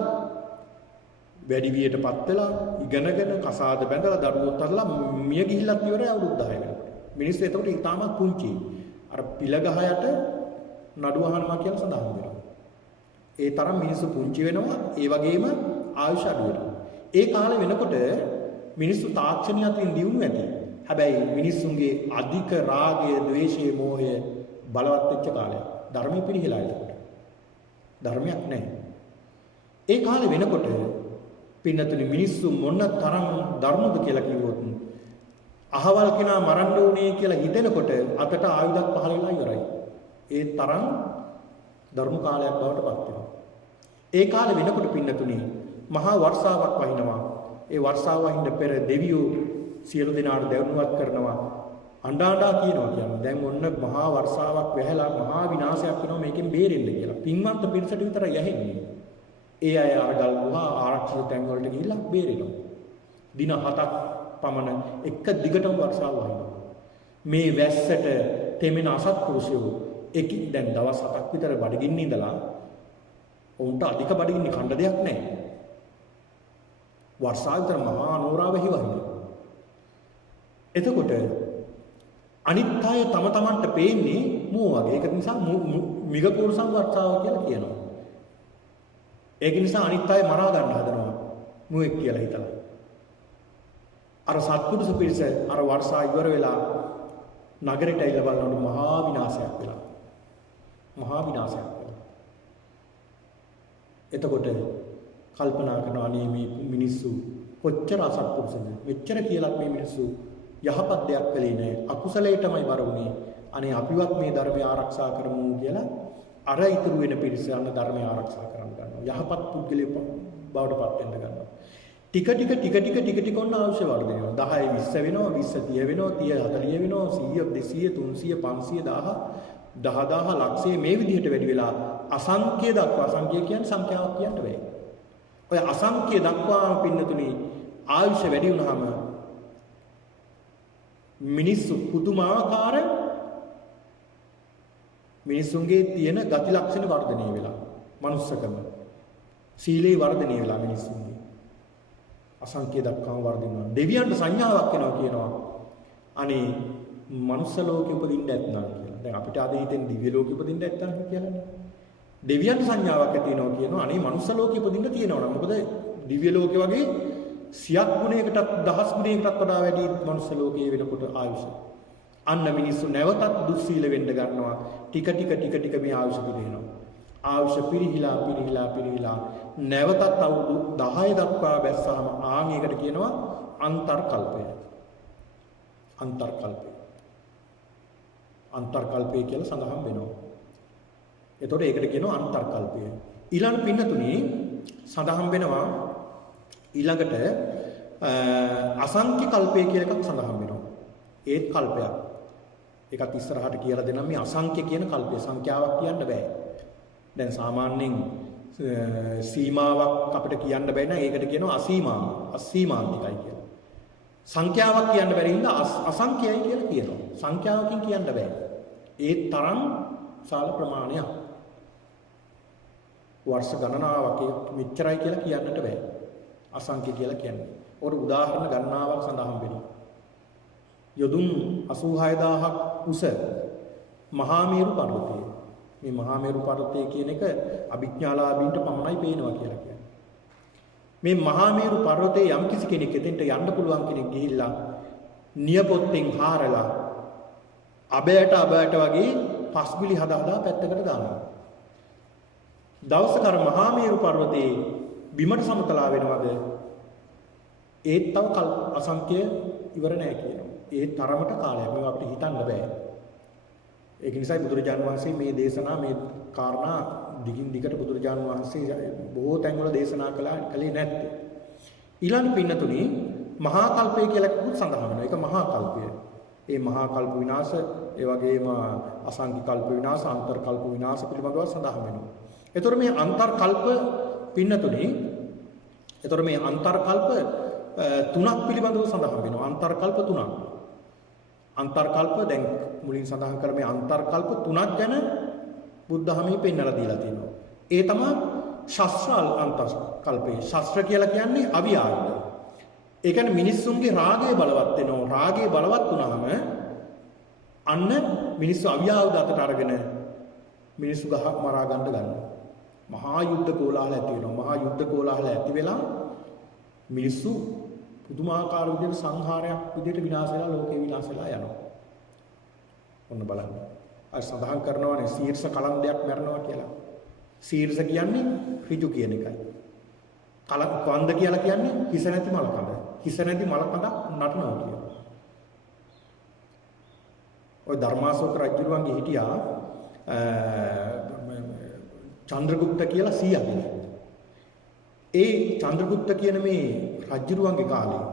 වැඩි වියටපත් වෙලා ඉගෙනගෙන කසාද බැඳලා දරුවෝ තරලා මිය ගිහිල්ලත් ඉවරයි අවුරුදු 10 වෙනකොට. මිනිස්සු එතකොට ඉතාමත් පුංචි. අර පිළගහ යට නඩු අහනවා කියලා සඳහන් වෙනවා. ඒ තරම් මිනිස්සු පුංචි වෙනවා. ඒ වගේම ආයුෂ අඩු වෙනවා. ඒ කාලේ වෙනකොට මිනිස්සු තාක්ෂණය අතින් දියුණු ඇති. හැබැයි මිනිස්සුන්ගේ අධික රාගය, ද්වේෂය, මෝහය බලවත් වෙච්ච කාලයක්. ධර්මෙ පිළිහිලා එතකොට. ධර්මයක් නැහැ. ඒ කාලේ වෙනකොට පින්නතුනි මිනිස්සු මොන තරම් ධර්මද කියලා කිව්වොත් අහවල් කෙනා මරන්න ඕනේ කියලා හිතෙනකොට අතට ආයුධක් පහල වෙලා ඉවරයි. ඒ තරම් ධර්ම කාලයක් බවට පත් වෙනවා. ඒ කාලේ වෙනකොට පින්නතුනි මහා වර්ෂාවක් වහිනවා. ඒ වර්ෂාව වහින්න පෙර දෙවියෝ සියලු දෙනාට දැනුවත් කරනවා. අඬා කියනවා කියන්නේ දැන් ඔන්න මහා වර්ෂාවක් වැහැලා මහා විනාශයක් වෙනවා මේකෙන් බේරෙන්න කියලා. පින්වන්ත පිරිසට විතරයි යහෙන්නේ. ඒ අය අරගල් ගුහා ආරක්ෂිත තැන් වලට ගිහිල්ලා බේරෙනවා. දින 7ක් පමණ එක දිගටම වර්ෂාව වහිනවා. මේ වැස්සට තෙමෙන අසත්පුරුෂයෝ දැන් දවස් 7ක් විතර බඩගින්න ඉඳලා උන්ට අධික බඩගින්න කන්න දෙයක් නැහැ. වර්ෂාව විතර මහා අනෝරාවෙහි වහිනවා. එතකොට අනිත් අය තම තමන්ට පේන්නේ මෝ වගේ. ඒක නිසා මිගපුරුසම් වර්ෂාව කියලා කියනවා. ඒක නිසා අනිත් අය මරා ගන්න හදනවා මුවෙක් කියලා හිතලා. අර සත්පුරුෂ පිරිස අර වර්ෂා ඉවර වෙලා නගරයට ඇවිල්ලා බලනකොට මහා විනාශයක් වෙලා. මහා විනාශයක් වෙනවා. එතකොට කල්පනා කරනවා අනේ මේ මිනිස්සු කොච්චර අසත්පුරුෂද, මෙච්චර කියලාත් මේ මිනිස්සු යහපත් දෙයක් කළේ නැහැ, අකුසලයටමයි බර වුනේ. අනේ අපිවත් මේ ධර්මය ආරක්ෂා කරමු කියලා අර ඉතුරු වෙන පිරිස යන ධර්මය ආරක්ෂා කරන්න ගන්නවා. යහපත් පුද්ගලයෙක් බවට පත් වෙන්න ගන්නවා. ටික ටික ඔන්න අවශ්‍ය වර්ධනය වෙනවා. 10 20 වෙනවා, 20 30 වෙනවා, 30 40 වෙනවා, 100 200 300 500 1000 10000 ලක්ෂය මේ විදිහට වැඩි වෙලා අසංඛ්‍ය දක්වා, අසංඛ්‍ය කියන්නේ සංඛ්‍යාවක් කියන්න බෑ. ඔය අසංඛ්‍ය දක්වා පින්නතුනි ආයුෂ වැඩි වුණාම මිනිස්සු පුදුමාකාර මිනිසුන්ගේ තියෙන ගති ලක්ෂණ වර්ධනය වෙලා, මනුස්සකම සීලේ වර්ධනය වෙලා මිනිස්සුන්ගේ අසංඛ්‍ය දක්වාම වර්ධනය වෙනවා. දෙවියන්ට සංඥාවක් එනවා කියනවා. අනේ මනුස්ස ලෝකෙ උපදින්න ඇත්නම් කියලා. දැන් අපිට අද හිතෙන් දිව්‍ය ලෝකෙ උපදින්න ඇත්නම් කියලානේ. දෙවියන්ට සංඥාවක් ඇති වෙනවා කියනවා. අනේ මනුස්ස ලෝකෙ උපදින්න තියෙනවා. මොකද දිව්‍ය ලෝකෙ වගේ 100ක් ගුණයකටත් 1000 ගුණයකටත් වඩා වැඩි මනුස්ස ලෝකයේ වෙනකොට ආයුෂ. අන්න මිනිස්සු නැවතත් දුස්සීල වෙන්න ගන්නවා. ටික ටික මේ ආයුෂ පිරිනවා. ආයුෂ පිරිහිලා නැවතත් අවුරුදු 10 දක්වා බැස්සාම ආන් ඒකට කියනවා අන්තර්කල්පය. අන්තර්කල්පය කියලා සඳහන් වෙනවා. එතකොට ඒකට කියනවා අන්තර්කල්පය. ඊළඟ පින්නතුණි සඳහන් වෙනවා ඊළඟට අසංඛ්‍ය කල්පය කියලා එකක් සඳහන් වෙනවා. ඒත් කල්පයක්. ඒකත් ඉස්සරහට කියලා දෙනම් මේ අසංඛ්‍ය කියන කල්පය සංඛ්‍යාවක් කියන්න බෑ. දැන් සාමාන්‍යයෙන් සීමාවක් අපිට කියන්න බෑ නේද? ඒකට කියනවා අසීමාන්තිකයි කියලා. සංඛ්‍යාවක් කියන්න බැරි හින්දා අසංඛ්‍යයි කියලා කියනවා. සංඛ්‍යාවකින් කියන්න බෑ. ඒ තරම් සාල ප්‍රමාණයක්. වර්ෂ ගණනාවක් මෙච්චරයි කියලා කියන්නට බෑ. අසංඛ්‍ය කියලා කියන්නේ. ඔර උදාහරණ ගණනාවක් සඳහන් වෙනවා. යොදුන් 86000ක් උස මහා මේරු පර්වතය. මේ මහා මේරු පර්වතය කියන එක අභිඥාලාභීන්ට පමණයි පේනවා කියලා කියන්නේ. මේ මහා මේරු පර්වතයේ යම් කිසි කෙනෙක් එතෙන්ට යන්න පුළුවන් කෙනෙක් ගිහිල්ලා නියපොත්තෙන් හාරලා අබෑට වගේ පස්බිලි හදා පැත්තකට දානවා. දවසක අර මහා මේරු පර්වතයේ බිමට සමතලා වෙනවද? ඒත් තව අසංඛ්‍ය ඉවර නැහැ කියනවා. ඒ තරමට කාලයක් මේවා අපිට හිතන්න බෑ. ඒක නිසා බුදුරජාණන් වහන්සේ මේ දේශනා මේ කාරණා දිගින් දිගට බුදුරජාණන් වහන්සේ බොහෝ තැන්වල දේශනා කළේ නැත්තේ. ඊළඟ පින්නතුණි මහා කල්පය කියලා කිව්වොත් සඳහන් වෙනවා. ඒක මහා කල්පය. ඒ මහා කල්ප විනාශ, ඒ වගේම අසංඛ්‍ය කල්ප විනාශ, අන්තර් කල්ප විනාශ පිළිබඳව සඳහන් වෙනවා. ඒතර මේ අන්තර් කල්ප පින්නතුණි, ඒතර මේ අන්තර් කල්ප තුනක් පිළිබඳව සඳහන් වෙනවා. අන්තර් කල්ප තුනක්. අන්තර් කල්ප දැන් මුලින් සඳහන් කර මේ අන්තර් කල්ප තුනක් ගැන බුද්ධහමී පෙන්වලා දීලා තියෙනවා. ඒ තමයි ශස්ත්‍රාල් අන්තර් කල්පේ. ශස්ත්‍ර කියලා කියන්නේ අවියාර්ථ. ඒ කියන්නේ මිනිස්සුන්ගේ රාගය බලවත් වෙනවා. රාගය බලවත් වුණාම අන්න මිනිස්සු අවියාවුද අතට අරගෙන මිනිස්සු ගහ මරා ගන්න ගන්නවා. මහා යුද්ධ කෝලාහල ඇති වෙනවා. මහා යුද්ධ කෝලාහල ඇති වෙලා මිනිස්සු පුදුමාකාර විදිහට සංහාරයක් විදිහට විනාශ වෙලා ලෝකේ විනාශ වෙලා යනවා. ඔන්න බලන්න. අර සඳහන් කරනවානේ සීර්ෂ කලන්දයක් මරනවා කියලා. සීර්ෂ කියන්නේ ඍජු කියන එකයි. කන්ද කියලා කියන්නේ හිස නැති මල කඳ. හිස නැති මල කඳ නටනවා කියනවා. ඔය ධර්මාශෝක රජුරුවන්ගේ හිටියා චන්ද්‍රගුප්ත කියලා 100 කෙනෙක්. ඒ චන්ද්‍රගුප්ත කියන මේ රජුරුවන්ගේ කාලේ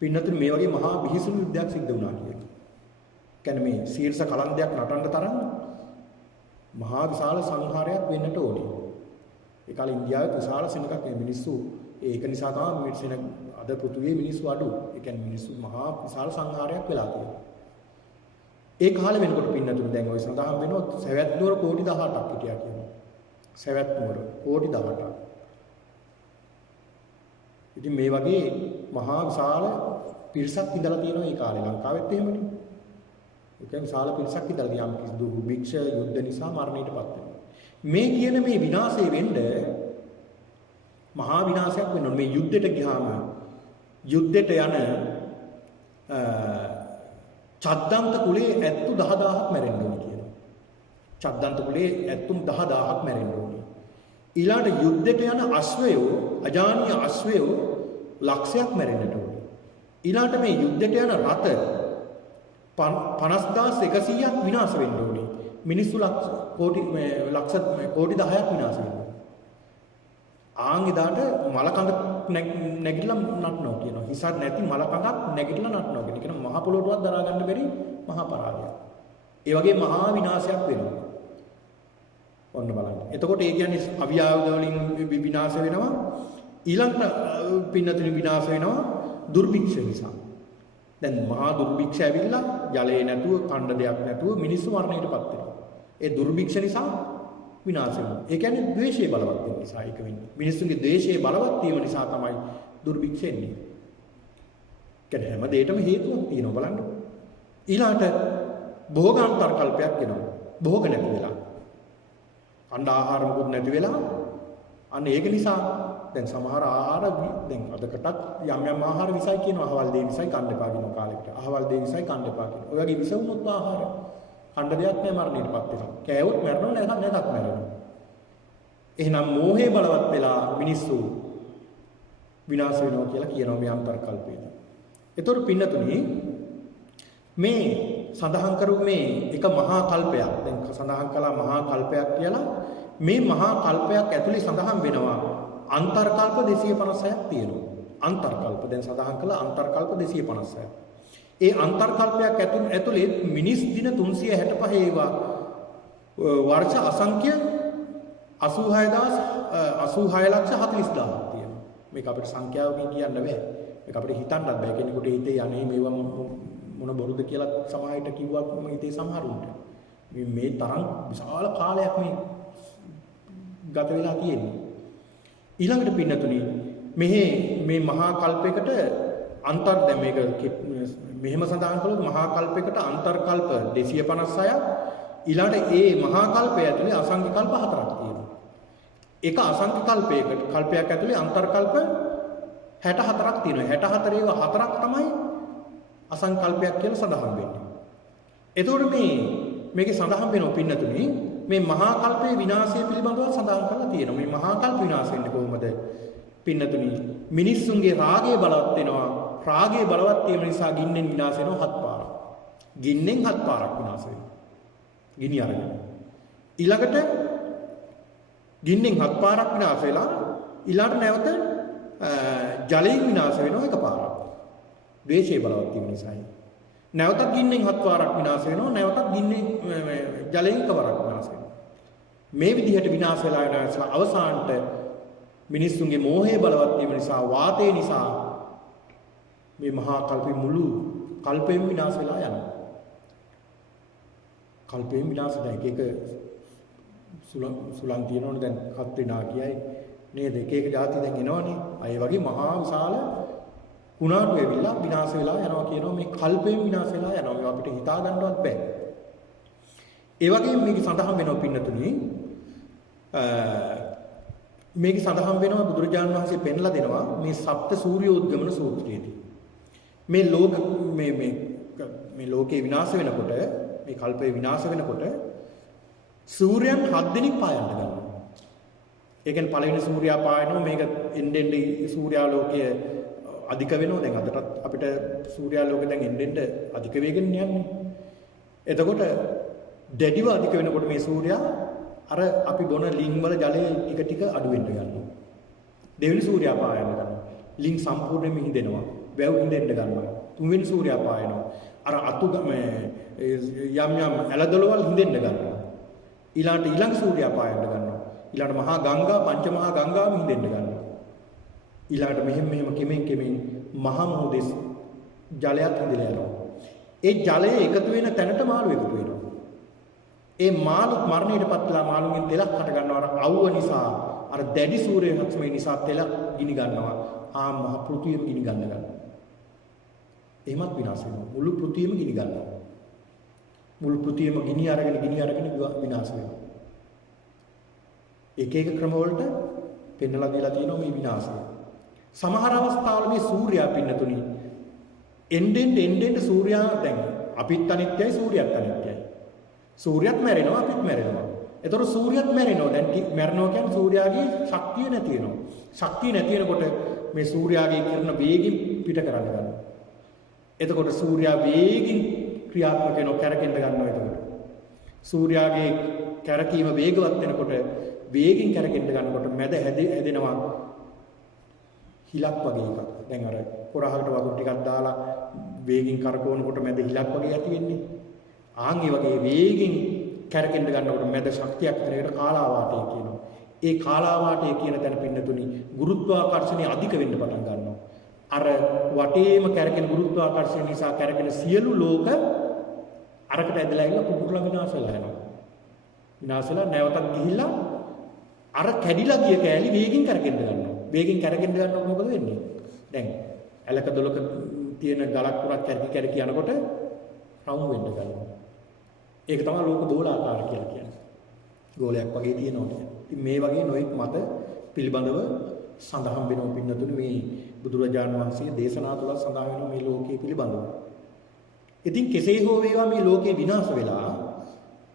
පින්නතුනි මේ වගේ මහා බිහිසුණු යුද්ධයක් සිද්ධ වුණා කියලා. කියන්නේ මේ සීර්ෂ කලන්දයක් නටන්න තරම් මහා විශාල සංහාරයක් වෙන්නට ඕනේ. ඒ කාලේ ඉන්දියාවේ විශාල සෙනඟක් මේ මිනිස්සු ඒක නිසා තමයි මේ සෙනඟ අද පෘථුවියේ මිනිස්සු අඩු. ඒ කියන්නේ මිනිස්සු මහා විශාල සංහාරයක් වෙලා තියෙනවා. ඒ කාලේ වෙනකොට පින්නතුනි දැන් ওই සඳහන් වෙනවා සවැත් නුවර කෝටි 18ක් හිටියා කියනවා. සවැත් නුවර කෝටි 18ක්. ඉතින් මේ වගේ මහා විශාල පිරිසක් ඉඳලා තියෙනවා මේ කාලේ ලංකාවෙත් එහෙමනේ. ඒ කියන්නේ විශාල පිරිසක් ඉඳලා යම් කිසි දුර්භික්ෂ යුද්ධ නිසා මරණයටපත් වෙනවා. මේ කියන මේ විනාශය වෙන්න මහා විනාශයක් වෙනවා. මේ යුද්ධෙට ගියාම යුද්ධෙට යන චද්දන්ත කුලේ ඇත්තු 10000ක් මැරෙන්න ඕනේ කියනවා. චද්දන්ත කුලේ ඇතුම් 10000ක් මැරෙන්න ඕනේ. ඊළඟට යුද්ධයට යන අශ්වයෝ අජානීය අශ්වයෝ ලක්ෂයක් මැරෙන්නට ඕනේ. ඊළඟට මේ යුද්ධයට යන රථ 50100ක් විනාශ වෙන්න ඕනේ. මිනිස්සු කෝටි 10ක් විනාශ වෙනවා. ආන්ගේදාට මලකඳ නැගිටලා නටනවා කියනවා. හිසක් නැති මලකඳක් නැගිටලා නටනවා කියන මහ පොළොවටවත් දරා ගන්න බැරි මහා පරාජයක්. ඒ වගේ මහා විනාශයක් වෙනවා. ඔන්න බලන්න. එතකොට ඒ කියන්නේ අවියාවද වලින් විනාශ වෙනවා. ඊළඟට පින්නතුනි විනාශ වෙනවා දුර්භික්ෂ නිසා. දැන් මහා දුර්භික්ෂ ඇවිල්ලා ජලයේ නැතුව, කණ්ඩ දෙයක් නැතුව මිනිස්සු මරණයටපත් වෙනවා. ඒ දුර්භික්ෂ නිසා විනාශ වෙනවා. ඒ කියන්නේ ද්වේෂය බලවත් වෙන නිසා ඒක වෙන්නේ. මිනිස්සුන්ගේ ද්වේෂය බලවත් වීම නිසා තමයි දුර්භික්ෂ එන්නේ. කියන්නේ හැම දෙයකම හේතුවක් තියෙනවා බලන්න. ඊළාට භෝගාන්තර කල්පයක් එනවා. භෝග නැති වෙලා. අන්න ආහාර මොකුත් නැති වෙලා අන්න ඒක නිසා දැන් සමහර ආහාර දැන් අදකටත් යම් ආහාර විසයි කියනවා. අහවල් දේ විසයි කන්න එපා කියන කාලෙකට. අහවල් දේ විසයි කන්න එපා කියන. ඔය වගේ විස වුණොත් ආහාර කන්න දෙයක් නැහැ මරණයටපත් වෙනවා. කෑවොත් මරනවා නැතත් මරනවා. එහෙනම් මෝහේ බලවත් වෙලා මිනිස්සු විනාශ වෙනවා කියලා කියනවා මේ අන්තර් කල්පේදී. ඒතකොට පින්නතුනි මේ සඳහන් කරු මේ එක මහා කල්පයක් දැන් සඳහන් කළා මහා කල්පයක් කියලා මේ මහා කල්පයක් ඇතුලේ සඳහන් වෙනවා අන්තර් කල්ප 256ක් තියෙනවා. අන්තර් කල්ප දැන් සඳහන් කළා අන්තර් කල්ප 256ක්. ඒ අන්තර් කල්පයක් ඇතුලේ මිනිස් දින 365 ඒවා වර්ෂ අසංඛ්‍ය 86000ක් තියෙනවා. මේක අපිට සංඛ්‍යාවකින් කියන්න බෑ. මේක අපිට හිතන්නත් බෑ. කෙනෙකුට හිතේ යන්නේ මේවා මොන බොරුද කියලා සමාහයට කිව්වත් හිතේ සමහරුන්ට. මේ තරම් විශාල කාලයක් ගත වෙලා තියෙන්නේ. ඊළඟට පින්නතුනි මේ මහා කල්පයකට අන්තර් දැන් මේක මෙහෙම සඳහන් කළොත් මහා කල්පයකට අන්තර් කල්ප 256ක් ඊළඟට ඒ මහා කල්පය ඇතුලේ අසංඛ්‍ය කල්ප 4ක් තියෙනවා. එක අසංඛ්‍ය කල්පයක් ඇතුලේ අන්තර් කල්ප 64ක් තියෙනවා. 64 ඒවා 4ක් තමයි අසංඛ්‍ය කල්පයක් කියලා සඳහන් වෙන්නේ. එතකොට මේකේ සඳහන් වෙනවා පින්නතුනි මේ මහා කල්පයේ විනාශය පිළිබඳව සඳහන් කරලා තියෙනවා. මේ මහා කල්ප විනාශ වෙන්නේ කොහොමද? පින්නතුනි මිනිස්සුන්ගේ රාගය බලවත් වෙනවා. රාගය බලවත් වීම නිසා ගින්නෙන් විනාශ වෙනවා 7 පාරක්. ගින්නෙන් 7 පාරක් විනාශ වෙනවා. ගිනි අරගෙන. ඊළඟට ගින්නෙන් 7 පාරක් විනාශ වෙලා ඊළඟට නැවත ජලයෙන් විනාශ වෙනවා 1 පාරක්. ද්වේෂය බලවත් වීම නිසායි. නැවතත් ගින්නෙන් 7 පාරක් විනාශ වෙනවා. නැවතත් ගින්නෙන් ජලයෙන් 1 පාරක් විනාශ වෙනවා. මේ විදිහට විනාශ වෙලා යනවා අවසානට මිනිස්සුන්ගේ මෝහය බලවත් වීම නිසා වාතය නිසා මේ මහා කල්පේ මුළු කල්පයෙන් විනාශ වෙලා යනවා. කල්පයෙන් විනාශ දැන් එක සුලන් තියෙනවනේ දැන් හත් වෙනා කියයි නේද? එක જાති දැන් එනවනේ. අය වගේ මහා විශාල උනාට වෙවිලා විනාශ වෙලා යනවා කියනවා මේ කල්පයෙන් විනාශ වෙලා යනවා. ඒක අපිට හිතා ගන්නවත් බෑ. ඒ වගේම මේක සඳහන් වෙනවා පින්නතුනි මේක සඳහන් වෙනවා බුදුරජාණන් වහන්සේ පෙන්ලා දෙනවා මේ සප්ත සූර්යෝද්ගමන සූත්‍රයේදී. මේ ලෝකේ විනාශ වෙනකොට මේ කල්පේ විනාශ වෙනකොට සූර්යයන් 7 දෙනෙක් පායන්න ගන්නවා. ඒ කියන්නේ පළවෙනි සූර්යයා පායනවා මේක එන්නෙන් සූර්යාලෝකය අධික වෙනවා. දැන් අදටත් අපිට සූර්යාලෝකය දැන් එන්නෙන් අධික වේගෙන් යන්නේ. එතකොට දැඩිව අධික වෙනකොට මේ සූර්යයා අර අපි බොන ලිං වල ජලය ටික ටික අඩු වෙන්න ගන්නවා. දෙවෙනි සූර්යයා පායන්න ගන්නවා. ලිං සම්පූර්ණයෙන්ම හිඳෙනවා. වැව් හිඳෙන්න ගන්නවා. තුන්වෙනි සූර්යයා පායනවා. අර අතු යම් ඇලදොලවල් හිඳෙන්න ගන්නවා. ඊළඟ සූර්යයා පායන්න ගන්නවා. ඊළඟ මහා ගංගා පංච මහා ගංගාම හිඳෙන්න ගන්නවා. ඊළඟට මෙහෙම කෙමෙන් මහා මොහොතේ ජලයක් හිඳලා යනවා. ඒ ජලය එකතු වෙන තැනට මාළු එකතු වෙනවා. ඒ මාළුත් මරණයටපත්ලා මාළුන්ගෙන් තෙලක් හට ගන්නවා. අර අවුව නිසා අර දැඩි සූර්ය රශ්මිය නිසා තෙලක් ගිනි ගන්නවා. මහ පෘථිවියම ගිනි ගන්නවා. එහෙමත් විනාශ වෙනවා. මුළු පෘථිවියම ගිනි ගන්නවා. මුළු පෘථිවියම ගිනි අරගෙන විනාශ වෙනවා. එක ක්‍රම වලට පෙන්නලා දීලා තියෙනවා මේ විනාශය. සමහර අවස්ථාවල මේ සූර්යයා පින්නතුනි එන්නෙන් සූර්යයා දැන් අපිත් අනිත්‍යයි සූර්යයත් අනිත්‍යයි. සූර්යයත් මැරෙනවා අපිත් මැරෙනවා. ඒතකොට සූර්යයත් මැරෙනවා. දැන් මැරෙනවා කියන්නේ සූර්යාගේ ශක්තිය නැති වෙනවා. ශක්තිය නැති වෙනකොට මේ සූර්යාගේ කිරණ වේගින් පිට කරන්න ගන්නවා. එතකොට සූර්යා වේගින් ක්‍රියාත්මක වෙනවා කැරකෙන්න ගන්නවා එතකොට. සූර්යාගේ කැරකීම වේගවත් වෙනකොට වේගින් කැරකෙන්න ගන්නකොට මැද හැදෙනවා හිලක් වගේ එකක්. දැන් අර කොරහකට වතුර ටිකක් දාලා වේගින් කරකවනකොට මැද හිලක් වගේ ඇති වෙන්නේ. ආන් ඒ වගේ වේගින් කැරකෙන්න ගන්නකොට මැද ශක්තියක් වෙනකට කාලාවාටය කියනවා. ඒ කාලාවාටය කියන තැන පින්නතුනි ගුරුත්වාකර්ෂණය අධික වෙන්න පටන් ගන්නවා. අර වටේම කැරකෙන ගුරුත්වාකර්ෂණය නිසා කැරකෙන සියලු ලෝක අරකට ඇදලා ඉන්න පුපුරලා විනාශ වෙලා යනවා. විනාශ වෙලා නැවතත් ගිහිල්ලා අර කැඩිලා ගිය කෑලි වේගින් කැරකෙන්න ගන්නවා. වේගින් කැරකෙන්න ගන්නකොට මොකද වෙන්නේ? දැන් ඇලක දොලක තියෙන ගලක් පුරක් කැරකි යනකොට රවුම් වෙන්න ගන්නවා. ඒක තමයි ලෝක ගෝලාකාර කියලා කියන්නේ. ගෝලයක් වගේ තියෙනවා කියන්නේ. ඉතින් මේ වගේ නොයෙක් මත පිළිබඳව සඳහන් වෙනවා පින්නතුනි මේ බුදුරජාණන් වහන්සේගේ දේශනා තුළ සඳහන් වෙනවා මේ ලෝකයේ පිළිබඳව. ඉතින් කෙසේ හෝ වේවා මේ ලෝකේ විනාශ වෙලා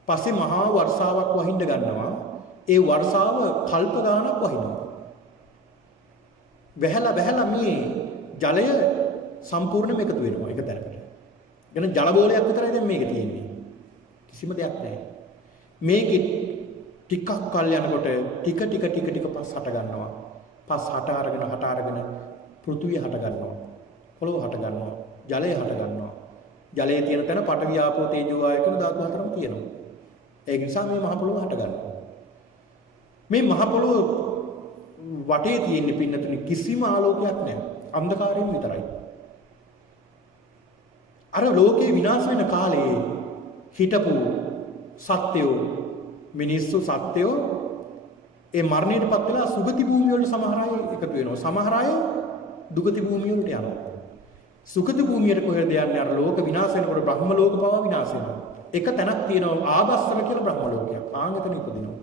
පස්සේ මහා වර්ෂාවක් වහින්න ගන්නවා. ඒ වර්ෂාව කල්ප ගාණක් වහිනවා. වැහැලා මේ ජලය සම්පූර්ණයෙන්ම එකතු වෙනවා එක තැනකට. එන ජල බෝලයක් විතරයි දැන් මේක තියෙන්නේ. කිසිම දෙයක් නැහැ. මේකේ ටිකක් කල් යනකොට ටික පස් හට ගන්නවා. පස් හට අරගෙන පෘථුවිය හට ගන්නවා. පොළොව හට ගන්නවා. ජලය හට ගන්නවා. ජලයේ තියෙන තැන පඨවි ආපෝ තේජෝ වායු කියන ධාතු හතරම තියෙනවා. ඒ නිසා මේ මහ පොළොව හට ගන්නවා. මේ මහ පොළොව වටේ තියෙන පින්නතුනි කිසිම ආලෝකයක් නැහැ. අන්ධකාරයෙන් විතරයි. අර ලෝකේ විනාශ වෙන කාලේ හිටපු සත්‍යෝ මිනිස්සු සත්‍යෝ ඒ මරණයටපත් වෙලා සුගති භූමිය වල සමහර අය එකතු වෙනවා. සමහර අය දුගති භූමිය වලට යනවා. සුගති භූමියට කොහෙද යන්නේ? අර ලෝක විනාශ වෙනකොට බ්‍රහ්ම ලෝක පවා විනාශ වෙනවා. එක තැනක් තියෙනවා ආබස්සර කියලා බ්‍රහ්ම ලෝකයක්. ආන් එතන උපදිනවා.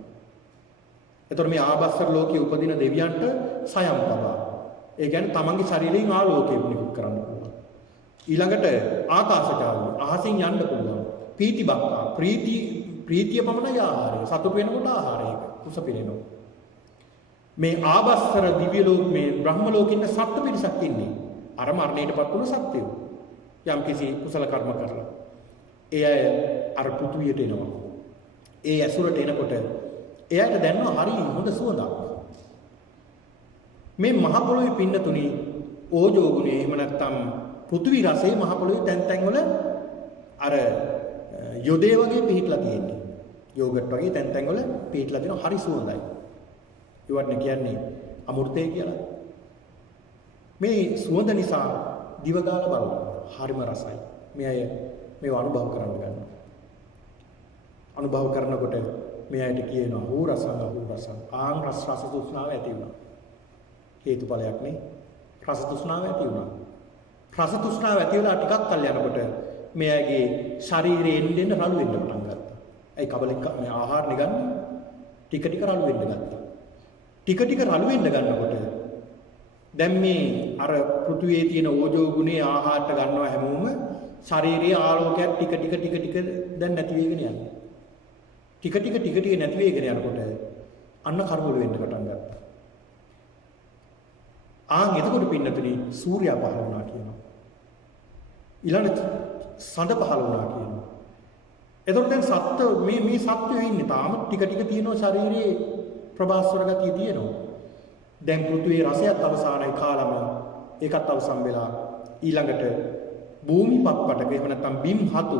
එතකොට මේ ආබස්සර ලෝකයේ උපදින දෙවියන්ට සයම් පවා. ඒ කියන්නේ තමන්ගේ ශරීරයෙන් ආලෝකය නිකුත් කරන්න පුළුවන්. ඊළඟට ආකාශජාලය අහසින් යන්න පුළුවන්. පීතිබක්කා ප්‍රීතිය පමණයි ආහාරය. සතුට වෙනකොට ආහාරය කුස පිරෙනවා. මේ ආබස්සර දිව්‍ය ලෝක මේ බ්‍රහ්ම ලෝකෙින් සත්ත්ව පිරිසක් ඉන්නේ. අර මරණයටපත් වුණු සත්ත්වයෝ. යම් කිසි කුසල කර්ම කරලා. ඒ අය අර පෘථුවියට එනවා. ඒ ඇසුරට එනකොට එයාට දැනෙනවා හරි හොඳ සුවඳක්. මේ මහ පොළොවේ පින්නතුණි ඕජෝ ගුණය එහෙම නැත්නම් පෘථුවි රසයේ මහ පොළොවේ තැන් වල අර යොදේ වගේ පිහිටලා තියෙන්නේ. යෝගට් වගේ තැන් වල පිහිටලා තියෙනවා හරි සුවඳයි. ඒවට කියන්නේ අමෘතය කියලා. මේ සුවඳ නිසා දිව ගාලා බලනවා. හරිම රසයි. මේ අය මේව අනුභව කරන්න ගන්නවා. අනුභව කරනකොට මේ අයට කියනවා හූ රසං. ආන් රස තෘෂ්ණාව ඇති වුණා. හේතුඵලයක් නේ. රස තෘෂ්ණාව ඇති වුණා. රස තෘෂ්ණාව ඇති වෙලා ටිකක් කල් යනකොට මේ අයගේ ශරීරයේ එන්න රළු වෙන්න පටන් ගත්තා. ඒ කබලික මේ ආහාර නිගන්න ටික රළු වෙන්න ගත්තා. ටික රළු වෙන්න ගන්නකොට දැන් මේ අර පෘථුවියේ තියෙන ඕජෝ ගුණේ ආහාරට ගන්නවා හැමෝම ශාරීරික ආලෝකයක් ටික දැන් නැති වෙගෙන යනවා. ටික නැති වෙගෙන යනකොට අන්න කර්මවල වෙන්න පටන් ගත්තා. එතකොට පින්නතුනි සූර්යයා පහළ වුණා කියනවා. ඊළඟට සඳ පහළ වුණා කියනවා. එතකොට දැන් මේ සත්‍යය ඉන්නේ තාම ටික තියෙනවා ශරීරයේ ප්‍රභාස්වර ගතිය තියෙනවා. දැන් පෘථුවියේ රසයත් අවසానයි කාලම ඒකත් අවසන් වෙලා ඊළඟට භූමි පප්පටක එහෙම නැත්නම් බිම් හතු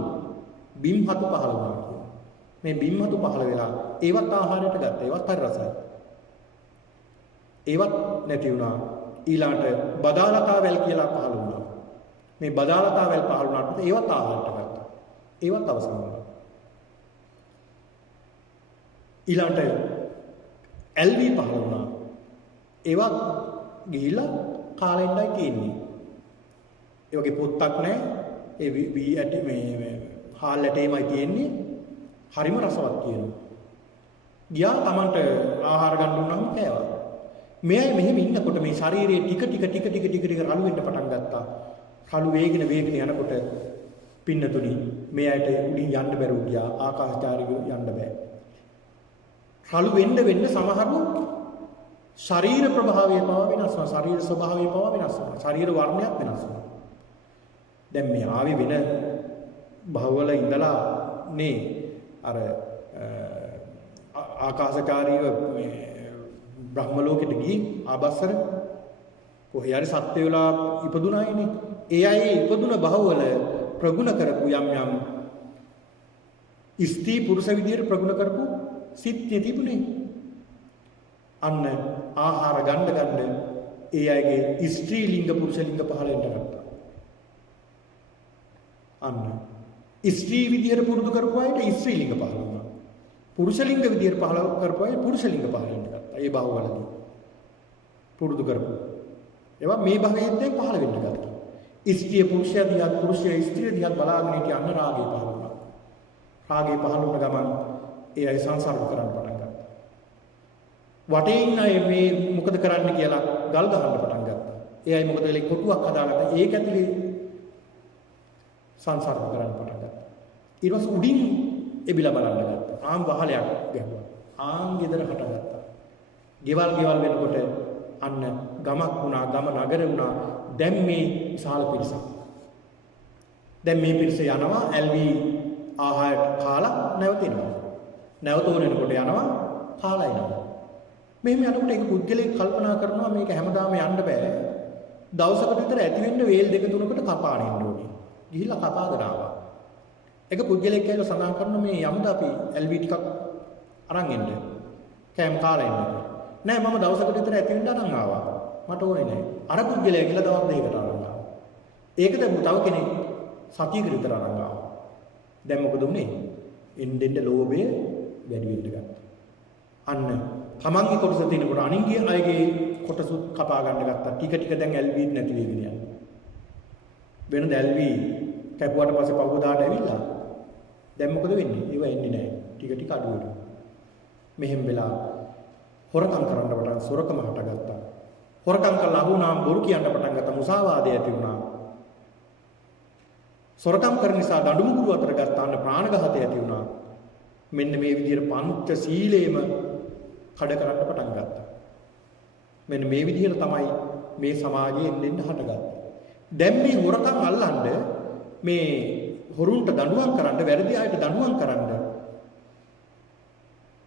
පහළ වුණා කියනවා. මේ බිම් හතු පහළ වෙලා ඒවත් ආහාරයට ගත්තා. ඒවත් හරි රසයි. ඒවත් නැති වුණා. ඊළඟට බදාලතාවල් කියලා පහළ වුණා. මේ බදාලතාවල් පහළ වුණාට ඒවත් ආහාරයට ගත්තා. ඒවත් අවසන් වුණා. ඊළඟට ඇල්වි පහළ වුණා. ඒවත් ගිහිලා කාලෙන්ඩයි තියෙන්නේ. ඒ වගේ පොත්තක් නැහැ. ඒ වී ඇටි මේ හාල් ඇටේමයි තියෙන්නේ. හරිම රසවත් කියනවා. ගියා Tamanට ආහාර ගන්න උනම කෑවා. මෙයයි මෙහෙම ඉන්නකොට මේ ශරීරයේ ටික රළු වෙන්න පටන් ගත්තා. රළු වේගන යනකොට පින්නතුනි මේ අයට උඩින් යන්න බැරුව ගියා. ආකාශචාරීව යන්න බෑ. රළු වෙන්න සමහරු ශරීර ප්‍රභාවය පවා වෙනස් වෙනවා. ශරීර ස්වභාවය පවා වෙනස් වෙනවා. ශරීර වර්ණයක් වෙනස් වෙනවා. දැන් මේ ආවේ වෙන භවවල ඉඳලා නේ අර ආකාශකාරීව මේ බ්‍රහ්ම ලෝකෙට ගිහින් ආබස්සර කොහේ හරි සත්‍ය වෙලා ඉපදුනායිනේ. ඒ අය ඉපදුන භවවල ප්‍රගුණ කරපු යම් ස්ත්‍රී පුරුෂ විදියට ප්‍රගුණ කරපු සිත් තිබුණේ. අන්න ආහාර ගන්න ඒ අයගේ ස්ත්‍රී ලිංග පුරුෂ ලිංග පහළ වෙන්න ගත්තා. අන්න ස්ත්‍රී විදියට පුරුදු කරපු අයට ස්ත්‍රී ලිංග පහළ වුණා. පුරුෂ ලිංග විදියට පහළ කරපු අය පුරුෂ ලිංග පහළ වෙන්න ගත්තා. ඒ භවවලදී පුරුදු කරපු ඒවා මේ භවයේදී පහළ වෙන්න ගත්තා. ස්ත්‍රිය පුරුෂයා දිහා පුරුෂයා ස්ත්‍රිය දිහා බලාගෙන හිටිය අන්න රාගය පහළ වුණා. රාගය පහළ වුණ ගමන් ඒ අය සංසර්ග කරන්න පටන් ගත්තා. වටේ ඉන්න අය මේ මොකද කරන්න කියලා ගල් ගහන්න පටන් ගත්තා. ඒ අය මොකද වෙලේ කොටුවක් හදාගත්තා. ඒක ඇතුලේ සංසර්ග කරන්න පටන් ගත්තා. ඊට පස්සේ උඩින් එබිලා බලන්න ගත්තා. ආම් වහලයක් ගැහුවා. ආම් ගෙදර හටගත්තා. ගෙවල් වෙනකොට අන්න ගමක් වුණා, ගම නගර වුණා. දැන් මේ විශාල පිරිසක්. දැන් මේ පිරිස යනවා ඇල්වි ආහාර කාලා නැවතිනවා. නැවත උනනකොට යනවා කාලා එනවා. මෙහෙම යනකොට ඒක පුද්ගලෙක් කල්පනා කරනවා මේක හැමදාම යන්න බෑ. දවසකට විතර ඇති වෙන්න වේල් දෙක තුනකට කපාගෙන ඉන්න ඕනේ. ගිහිල්ලා කපාගෙන ආවා. ඒක පුද්ගලෙක් කියලා සඳහන් කරන මේ යමුද අපි ඇල්වි ටිකක් අරන් එන්න. කෑම කාලා එන්න. නෑ මම දවසකට විතර ඇති වෙන්න අරන් ආවා. මට ඕනේ නෑ. අර පුද්ගලයා කියලා දවස් දෙකකට අරන් ආවා. ඒකද තව කෙනෙක් සතියකට විතර අරන් ආවා. දැන් මොකද උනේ? එන්න ලෝභය වැඩි වෙන්න ගත්තා. අන්න තමන්ගේ කොටස තියෙනකොට අනින්ගේ අයගේ කොටස කපා ගන්න ගත්තා. ටික දැන් ඇල්වි නැති වෙගෙන යනවා. වෙනද ඇල්වි කැපුවාට පස්සේ පහුවදාට ඇවිල්ලා දැන් මොකද වෙන්නේ? ඒව එන්නේ නැහැ. ටික අඩු වෙනවා. මෙහෙම වෙලා හොරකම් කරන්න පටන් සොරකම හටගත්තා. හොරකම් කළා වුණාම බොරු කියන්න පටන් ගත්තා. මුසාවාදය ඇති වුණා. සොරකම් කරන නිසා දඬු මුගුරු අතර ගත්තාන ප්‍රාණඝාතය ඇති වුණා. මෙන්න මේ විදිහට පංච සීලේම කඩ කරන්න පටන් ගත්තා. මෙන්න මේ විදිහට තමයි මේ සමාජයේ එන්න හටගත්තේ. දැන් මේ හොරකම් අල්ලන්න මේ හොරුන්ට දඬුවම් කරන්න වැරදි අයට දඬුවම් කරන්න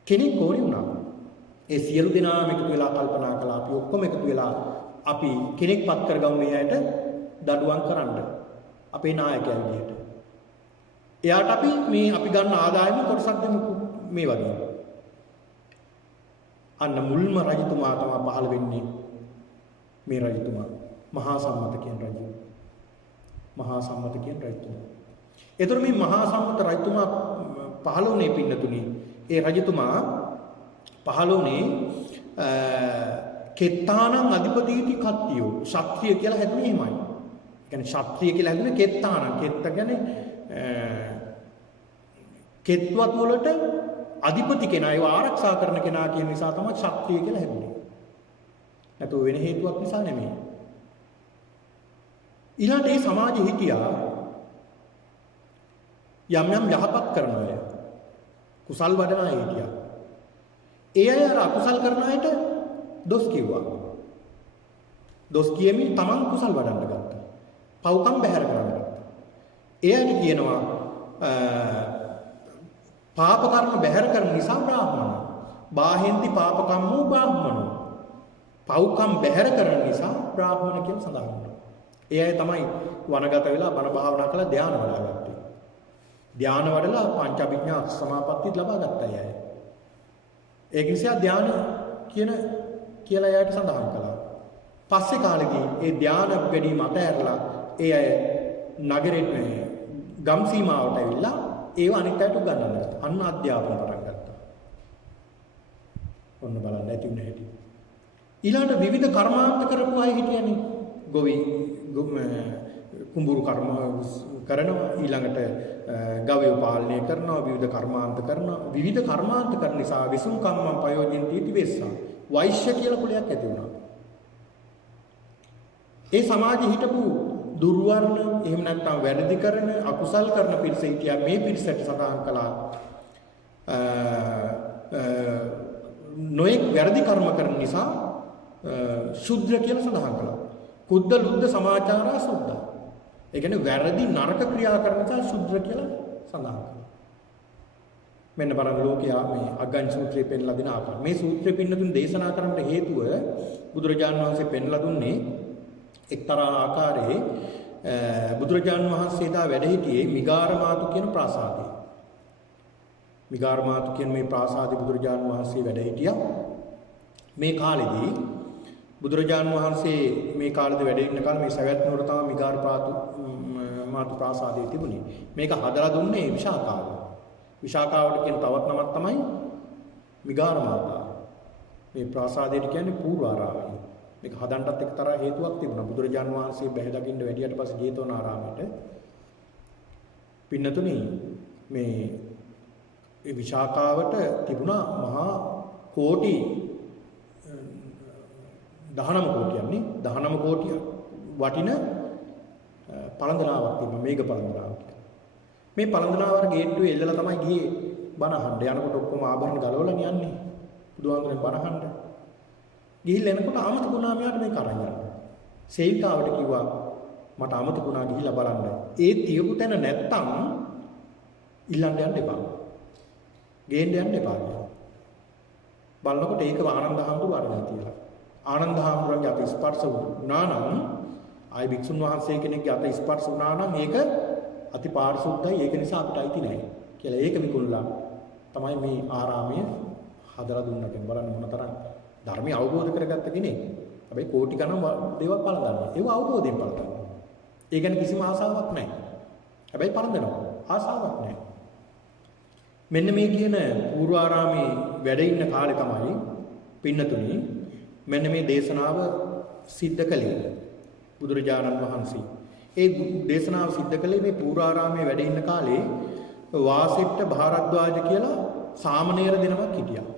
කෙනෙක් ඕනේ වුණා. ඒ සියලු දෙනාම එකතු වෙලා කල්පනා කළා අපි ඔක්කොම එකතු වෙලා අපි කෙනෙක්පත් කරගමු මේ අයට දඬුවම් කරන්න. අපේ නායකයා විදියට. එයාට අපි ගන්න ආදායම කොටසක් දෙමු මේ වගේ. අන්න මුල්ම රජතුමා තමයි පහළ වෙන්නේ. මේ රජතුමා මහා සම්මත කියන රජු. මහා සම්මත කියන රජතුමා. ඒතර මේ මහා සම්මත රජතුමා පහළ වුණේ පින්නතුනි. ඒ රජතුමා පහළ වුණේ කෙත්තානං අධිපතිටි කට්ටියෝ. ශක්තිය කියලා හැදුනේ එහෙමයි. ඒ කියන්නේ ශක්තිය කියලා හැදුනේ කෙත්තානං. කෙත්ත කියන්නේ කෙත්වත් වලට අධිපති කෙනා ඒව ආරක්ෂා කරන කෙනා කියන නිසා තමයි ශක්තිය කියලා හැදුනේ. නැතු වෙන හේතුවක් නිසා නෙමෙයි. ඊළඟට මේ සමාජෙ හිටියා යම් යහපත් කරන අය. කුසල් වඩන අය හිටියා. ඒ අය අර අකුසල් කරන අයට දොස් කිව්වා. දොස් කියමින් තමන් කුසල් වඩන්න ගත්තා. පව්කම් බැහැර කරන්න ගත්තා. ඒ අයට කියනවා පාප කර්ම බැහැර කරන නිසා බ්‍රාහ්මණ. බාහෙන්ති පාප කම්මෝ බ්‍රාහ්මණෝ. පව්කම් බැහැර කරන නිසා බ්‍රාහ්මණ කියලා සඳහන් වෙනවා. ඒ අය තමයි වනගත වෙලා බණ භාවනා කරලා ධ්‍යාන වඩාගත්තේ. ධ්‍යාන වඩලා පංච අභිඥා සමාපatti ලබා ගත්තා අය. ඒක නිසා ධ්‍යාන කියලා එයාට සඳහන් කළා. පස්සේ කාලෙදී ඒ ධ්‍යාන වැඩිම අතහැරලා ඒ අය නගරෙට ගම් සීමාවට ඇවිල්ලා ඒව අනිත් අයට උගන්වන්න ගත්තා. අන්න අධ්‍යාපන පටන් ගත්තා. ඔන්න බලන්න ඇති උනේ හැටි. ඊළඟට විවිධ කර්මාන්ත කරපු අය හිටියනේ. ගොවි කුඹුරු කර්ම කරනවා ඊළඟට ගවය පාලනය කරනවා විවිධ කර්මාන්ත කරනවා විවිධ කර්මාන්ත කරන නිසා විසුම් කම්මං ප්‍රයෝජනෙති තිබෙස්සා වෛශ්‍ය කියලා කුලයක් ඇති වුණා. ඒ සමාජෙ හිටපු දුර්වර්ණ එහෙම නැත්නම් වැරදි කරන අකුසල් කරන පිරිස හිටියා. මේ පිරිසට සඳහන් කළා නොඑක් වැරදි කර්ම කරන නිසා ශුද්‍ර කියලා සඳහන් කළා. කුද්ද ලුද්ද සමාචාරා සුද්ධා. ඒ කියන්නේ වැරදි නරක ක්‍රියා කරන නිසා ශුද්‍ර කියලා සඳහන් කළා. මෙන්න බලන්න ලෝකයා මේ අග්ගඤ්ඤ සූත්‍රයේ පෙන්ලා දෙන ආකාරය. මේ සූත්‍රය පින්නතුන් දේශනා කරන්න හේතුව බුදුරජාණන් වහන්සේ පෙන්ලා දුන්නේ එක්තරා ආකාරයේ බුදුරජාණන් වහන්සේ දා වැඩ සිටියේ මිගාරමාතු කියන ප්‍රාසාදයේ. මිගාරමාතු කියන මේ ප්‍රාසාදයේ බුදුරජාණන් වහන්සේ වැඩ සිටියා. මේ කාලෙදී බුදුරජාණන් වහන්සේ මේ කාලෙදී වැඩ ඉන්න කාලේ මේ සවැත් නුවර තමයි මිගාරමාතු ප්‍රාසාදයේ තිබුණේ. මේක හදලා දුන්නේ විශාකාව. විශාකාවට කියන තවත් නමක් තමයි මිගාරමාතා. මේ ප්‍රාසාදයට කියන්නේ පූර්වාරාමය. මේක හදන්නත් එක්තරා හේතුවක් තිබුණා. බුදුරජාන් වහන්සේ බැහැ දකින්න වැඩියට පස්සේ ජේතවනාරාමයට පින්නතුනි මේ විශාකාවට තිබුණා මහා කෝටි 19 කෝටියක් නේ 19 කෝටිය වටින පළඳනාවක් තිබුණා. මේක පළඳනාවක්. මේ පළඳනාවර ගේට්ටුවේ එල්ලලා තමයි ගියේ බණ අහන්න. යනකොට ඔක්කොම ආභරණ ගලවලා යන්නේ. බුදුහාමුදුරනේ බණ අහන්න. ගිහිල්ලා එනකොට අමතක වුණා මෙයාට මේක අරන් යන්න. සේවිකාවට කිව්වා මට අමතක වුණා ගිහිල්ලා බලන්න. ඒ තියපු තැන නැත්තම් ඉල්ලන්න යන්න එපා. ගේන්න යන්න එපා. බලනකොට ඒක ආනන්ද හාමුදුරුවෝ අරගෙන තියලා. ආනන්ද හාමුදුරුවන්ගේ අත ස්පර්ශ වුණා නම් ආයි භික්ෂුන් වහන්සේ කෙනෙක්ගේ අත ස්පර්ශ වුණා නම් ඒක අති පාරිශුද්ධයි. ඒක නිසා අපිට අයිති නැහැ කියලා ඒක විකුණලා තමයි මේ ආරාමය හදලා දුන්නට බලන්න මොනතරම් ධර්මය අවබෝධ කරගත්ත කෙනෙක්. හැබැයි කෝටි ගණන් දේවල් පළඳන්නේ. ඒව අවබෝධයෙන් පළඳනවා. ඒ ගැන කිසිම ආසාවක් නැහැ. හැබැයි පළඳනවා. ආසාවක් නැහැ. මෙන්න මේ කියන පූර්වාරාමේ වැඩ ඉන්න කාලේ තමයි පින්නතුනි මෙන්න මේ දේශනාව සිද්ධ කළේ බුදුරජාණන් වහන්සේ. ඒ දේශනාව සිද්ධ කළේ මේ පූර්වාරාමේ වැඩ ඉන්න කාලේ වාසෙට්ට භාරද්වාජ කියලා සාමණේර දෙනමක් හිටියා.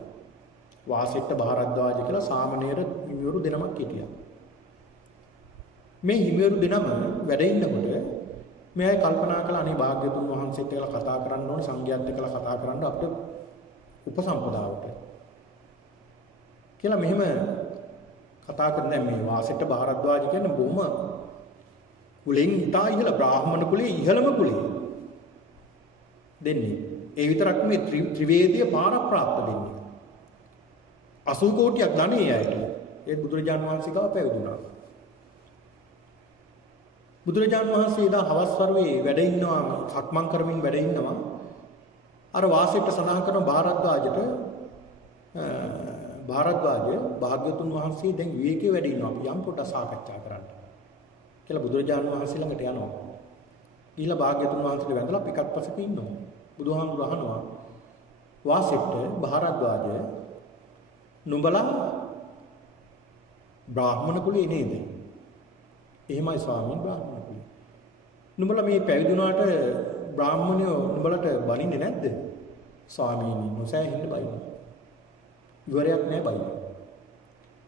වාසෙට්ට භාරද්වාජ කියලා සාමණේර හිමිවරු දෙනමක් හිටියා. මේ හිමිවරු දෙනම වැඩ ඉන්නකොට මේ අය කල්පනා කළා අනේ භාග්‍යතුන් වහන්සේත් එක්කලා කතා කරන්න ඕනේ සංඝයාත් එක්කලා කතා කරන්න අපිට උපසම්පදාවට කියලා මෙහෙම කතා කරන දැන් මේ වාසෙට්ට භාරද්වාජ කියන්නේ බොහොම කුලෙන් ඉතා ඉහළ බ්‍රාහ්මණ කුලයේ ඉහළම කුලයේ දෙන්නේ. ඒ විතරක් මේ ත්‍රිවේදීය පාරප්‍රාප්ත දෙන්නේ. 80 කෝටියක් ධනෙ ඇයට. ඒ බුදුරජාණන් වහන්සේ ගාව පැවිදුණා. බුදුරජාණන් වහන්සේ එදා හවස් වරුවේ වැඩ ඉන්නවා සක්මන් කරමින් වැඩ ඉන්නවා. අර වාසෙට සඳහන් කරන භාරද්වාජට භාරද්වාජ භාග්‍යතුන් වහන්සේ දැන් විවේකයේ වැඩ ඉන්නවා. අපි යම් පොඩ්ඩක් සාකච්ඡා කරන්න කියලා බුදුරජාණන් වහන්සේ ළඟට යනවා. ඊළඟ භාග්‍යතුන් වහන්සේට වැඳලා පිටපස්සක ඉන්නවා. බුදුහාමුදුර අහනවා වාසෙට භාරද්වාජ නුඹලා බ්‍රාහ්මණ කුලේ නේද? එහෙමයි ස්වාමීන් බ්‍රාහ්මණ කුලේ. නුඹලා මේ පැවිදුණාට බ්‍රාහ්මණයෝ නුඹලට බලින්නේ නැද්ද? ස්වාමීනි නොසෑහෙන්න බයිනවා. ඉවරයක් නැහැ බයිනවා.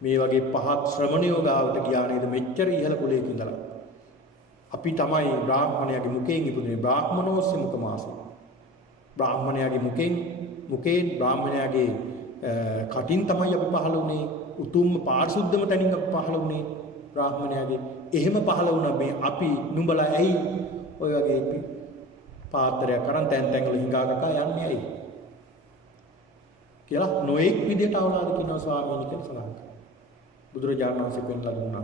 මේ වගේ පහත් ශ්‍රමණයෝ ගාවට ගියා නේද මෙච්චර ඉහළ කුලයක ඉඳලා. අපි තමයි බ්‍රාහ්මණයාගේ මුඛයෙන් ඉපදුනේ බ්‍රාහ්මනෝස්ස මුඛමාසෙ. බ්‍රාහ්මණයාගේ මුඛයෙන් බ්‍රාහ්මණයාගේ කටින් තමයි අපි පහළ වුණේ. උතුම්ම පාරිශුද්ධම තැනින් අපි පහළ වුණේ බ්‍රාහ්මණයාගේ. එහෙම පහළ වුණා මේ අපි නුඹලා ඇයි ඔය වගේ පාත්‍රයක් අරන් තැන් තැන් වල හිඟා කකා යන්නේ ඇයි? කියලා නොඑක් විදියට අවලාද කියනවා ස්වාමීනි කියලා සඳහන් කරනවා. බුදුරජාණන් වහන්සේ පෙන්ලා දුන්නා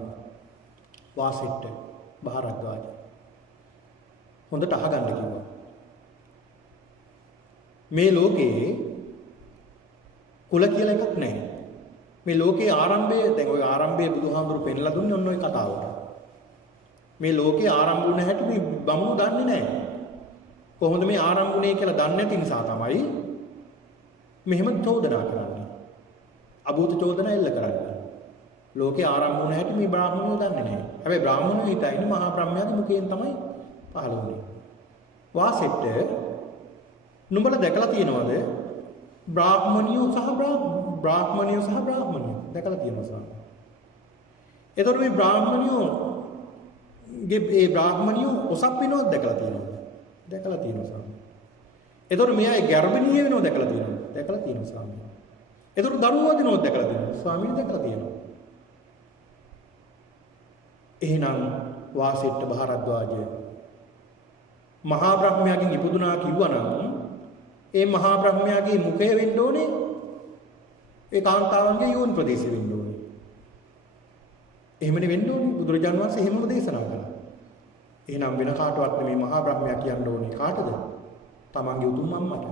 වාසෙට්ට භාරද්වාජ හොඳට අහගන්න කිව්වා. මේ ලෝකේ කුල කියලා එකක් නැහැ. මේ ලෝකේ ආරම්භය දැන් ওই ආරම්භයේ බුදුහාමුදුරු පෙන්ලා දුන්නේ ඔන්න ඔය කතාවට. මේ ලෝකේ ආරම්භ වුණ හැටි මේ බමුණු දන්නේ නැහැ. කොහොමද මේ ආරම්භ වුණේ කියලා දන්නේ නැති නිසා තමයි මෙහෙම චෝදනා කරන්නේ. අභූත චෝදනා එල්ල කරන්නේ. ලෝකේ ආරම්භ වුණ හැටි මේ බ්‍රාහ්මණයෝ දන්නේ නැහැ. හැබැයි බ්‍රාහ්මණයෝ හිතන්නේ මහා බ්‍රහ්මයාගේ මුඛයෙන් තමයි පහළ වුණේ. වාසෙට්ට නුඹලා දැකලා තියෙනවද? බ්‍රාහ්මණයෝ සහ දැකලා තියෙනවා සාම. එතකොට මේ බ්‍රාහ්මණයෝ ඒ බ්‍රාහ්මණියෝ ඔසප් වෙනවද දැකලා තියෙනවද? දැකලා තියෙනවා ස්වාමී. එතකොට මෙයා ගර්භණීය වෙනවද දැකලා තියෙනවද? දැකලා තියෙනවා ස්වාමී. එතකොට දරුවෝ දිනවද දැකලා තියෙනවද? ස්වාමීන් දැකලා තියෙනවා. එහෙනම් වාසිට්ඨ භාරද්වාජය මහා බ්‍රහ්මයාගෙන් ඉපදුනා කිව්වනම් ඒ මහා බ්‍රහ්මයාගේ මුඛය වෙන්න ඕනේ ඒ කාන්තාවන්ගේ යෝන් ප්‍රදේශෙ වෙන්න ඕනේ. එහෙමනේ වෙන්න ඕනේ. බුදුරජාණන් වහන්සේ එහෙමම දේශනා කළා. එහෙනම් වෙන කාටවත් නෙමෙයි මහා බ්‍රහ්මයා කියන්න ඕනේ කාටද? තමන්ගේ උතුම් අම්මට.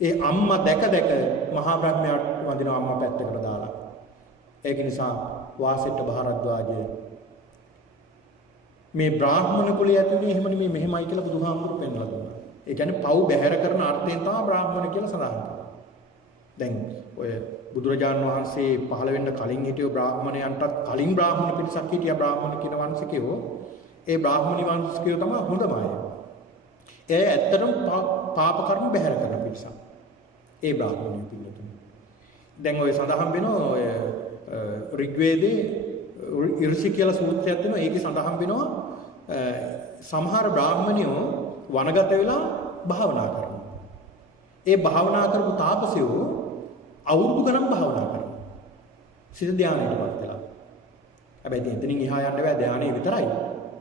ඒ අම්මා දැක මහා බ්‍රහ්මයාට වඳින අම්මා පැත්තකට දාලා. ඒක නිසා වාසිට්ඨ භාරද්වාජය මේ බ්‍රාහ්මණ කුලයේ ඇතුළේ එහෙම නෙමෙයි මෙහෙමයි කියලා බුදුහාමුදුරු පෙන්වලා දුන්නා. ඒ කියන්නේ පව් බැහැර කරන අර්ථයෙන් තමයි බ්‍රාහ්මණ කියලා සඳහන් කරන්නේ. දැන් ඔය බුදුරජාණන් වහන්සේ පහළ වෙන්න කලින් හිටිය බ්‍රාහ්මණයන්ටත් කලින් බ්‍රාහ්මණ පිරිසක් හිටියා බ්‍රාහ්මණ කියන වංශිකයෝ. ඒ බ්‍රාහ්මණී වංශිකයෝ තමයි හොඳම අය. ඒ ඇත්තටම පාප කර්ම බැහැර කරන පිරිසක්. ඒ බ්‍රාහ්මණයෝ පිළිතුරු. දැන් ඔය සඳහන් වෙනවා ඔය ඍග්වේදේ ඉර්ෂි කියලා සූත්‍රයක් දෙනවා. ඒකේ සඳහන් වෙනවා සමහර බ්‍රාහ්මණයෝ වනගත වෙලා භාවනා කරනවා. ඒ භාවනා කරපු තාපසයෝ අවුරුදු ගණන් භාවනා කරනවා. සිත ධානයටපත් වෙලා. හැබැයි එතනින් එහා යන්න බෑ ධානය විතරයි.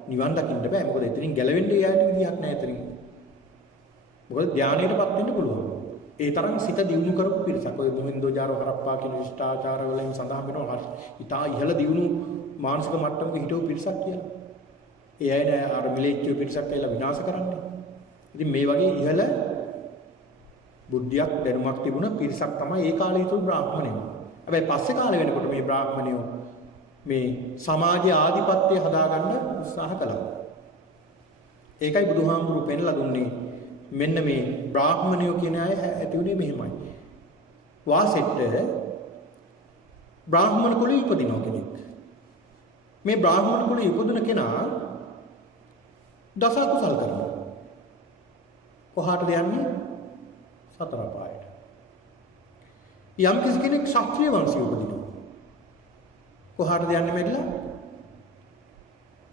නිවන් දකින්න බෑ. මොකද එතනින් ගැලවෙන්න යායට විදියක් නැහැ එතනින්. මොකද ධානයටපත් වෙන්න පුළුවන්. ඒ තරම් සිත දියුණු කරපු පිරිසක්. ඔය මොහින්දෝජාරෝ හරප්පා කියන විශිෂ්ටාචාර වලින් සඳහන් වෙනවා. ඊටා ඉහළ දියුණු මානසික මට්ටමක හිටව පිරිසක් කියලා. ඒ අය නෑ අර මිලේච්ච පිරිසක් කියලා විනාශ කරන්නේ. ඉතින් මේ වගේ ඉහළ බුද්ධියක් දැනුමක් තිබුණ පිරිසක් තමයි ඒ කාලේ තුල බ්‍රාහ්මණයෝ. හැබැයි පස්සේ කාලේ වෙනකොට මේ බ්‍රාහ්මණයෝ මේ සමාජයේ ආධිපත්‍ය හදාගන්න උත්සාහ කළා. ඒකයි බුදුහාමුදුරු පෙන්ලා දුන්නේ මෙන්න මේ බ්‍රාහ්මණයෝ කියන අය ඇති උනේ මෙහෙමයි. වාසෙට්ට බ්‍රාහ්මණ කුලෙ ඉපදින කෙනෙක්. මේ බ්‍රාහ්මණ කුලෙ ඉපදුන කෙනා දස කුසල් කරනවා. කොහාටද යන්නේ? සතර පායට. යම් කිසි කෙනෙක් ක්ෂත්‍රීය වංශයේ උපදිනවා. කොහාටද යන්නේ මෙట్లా?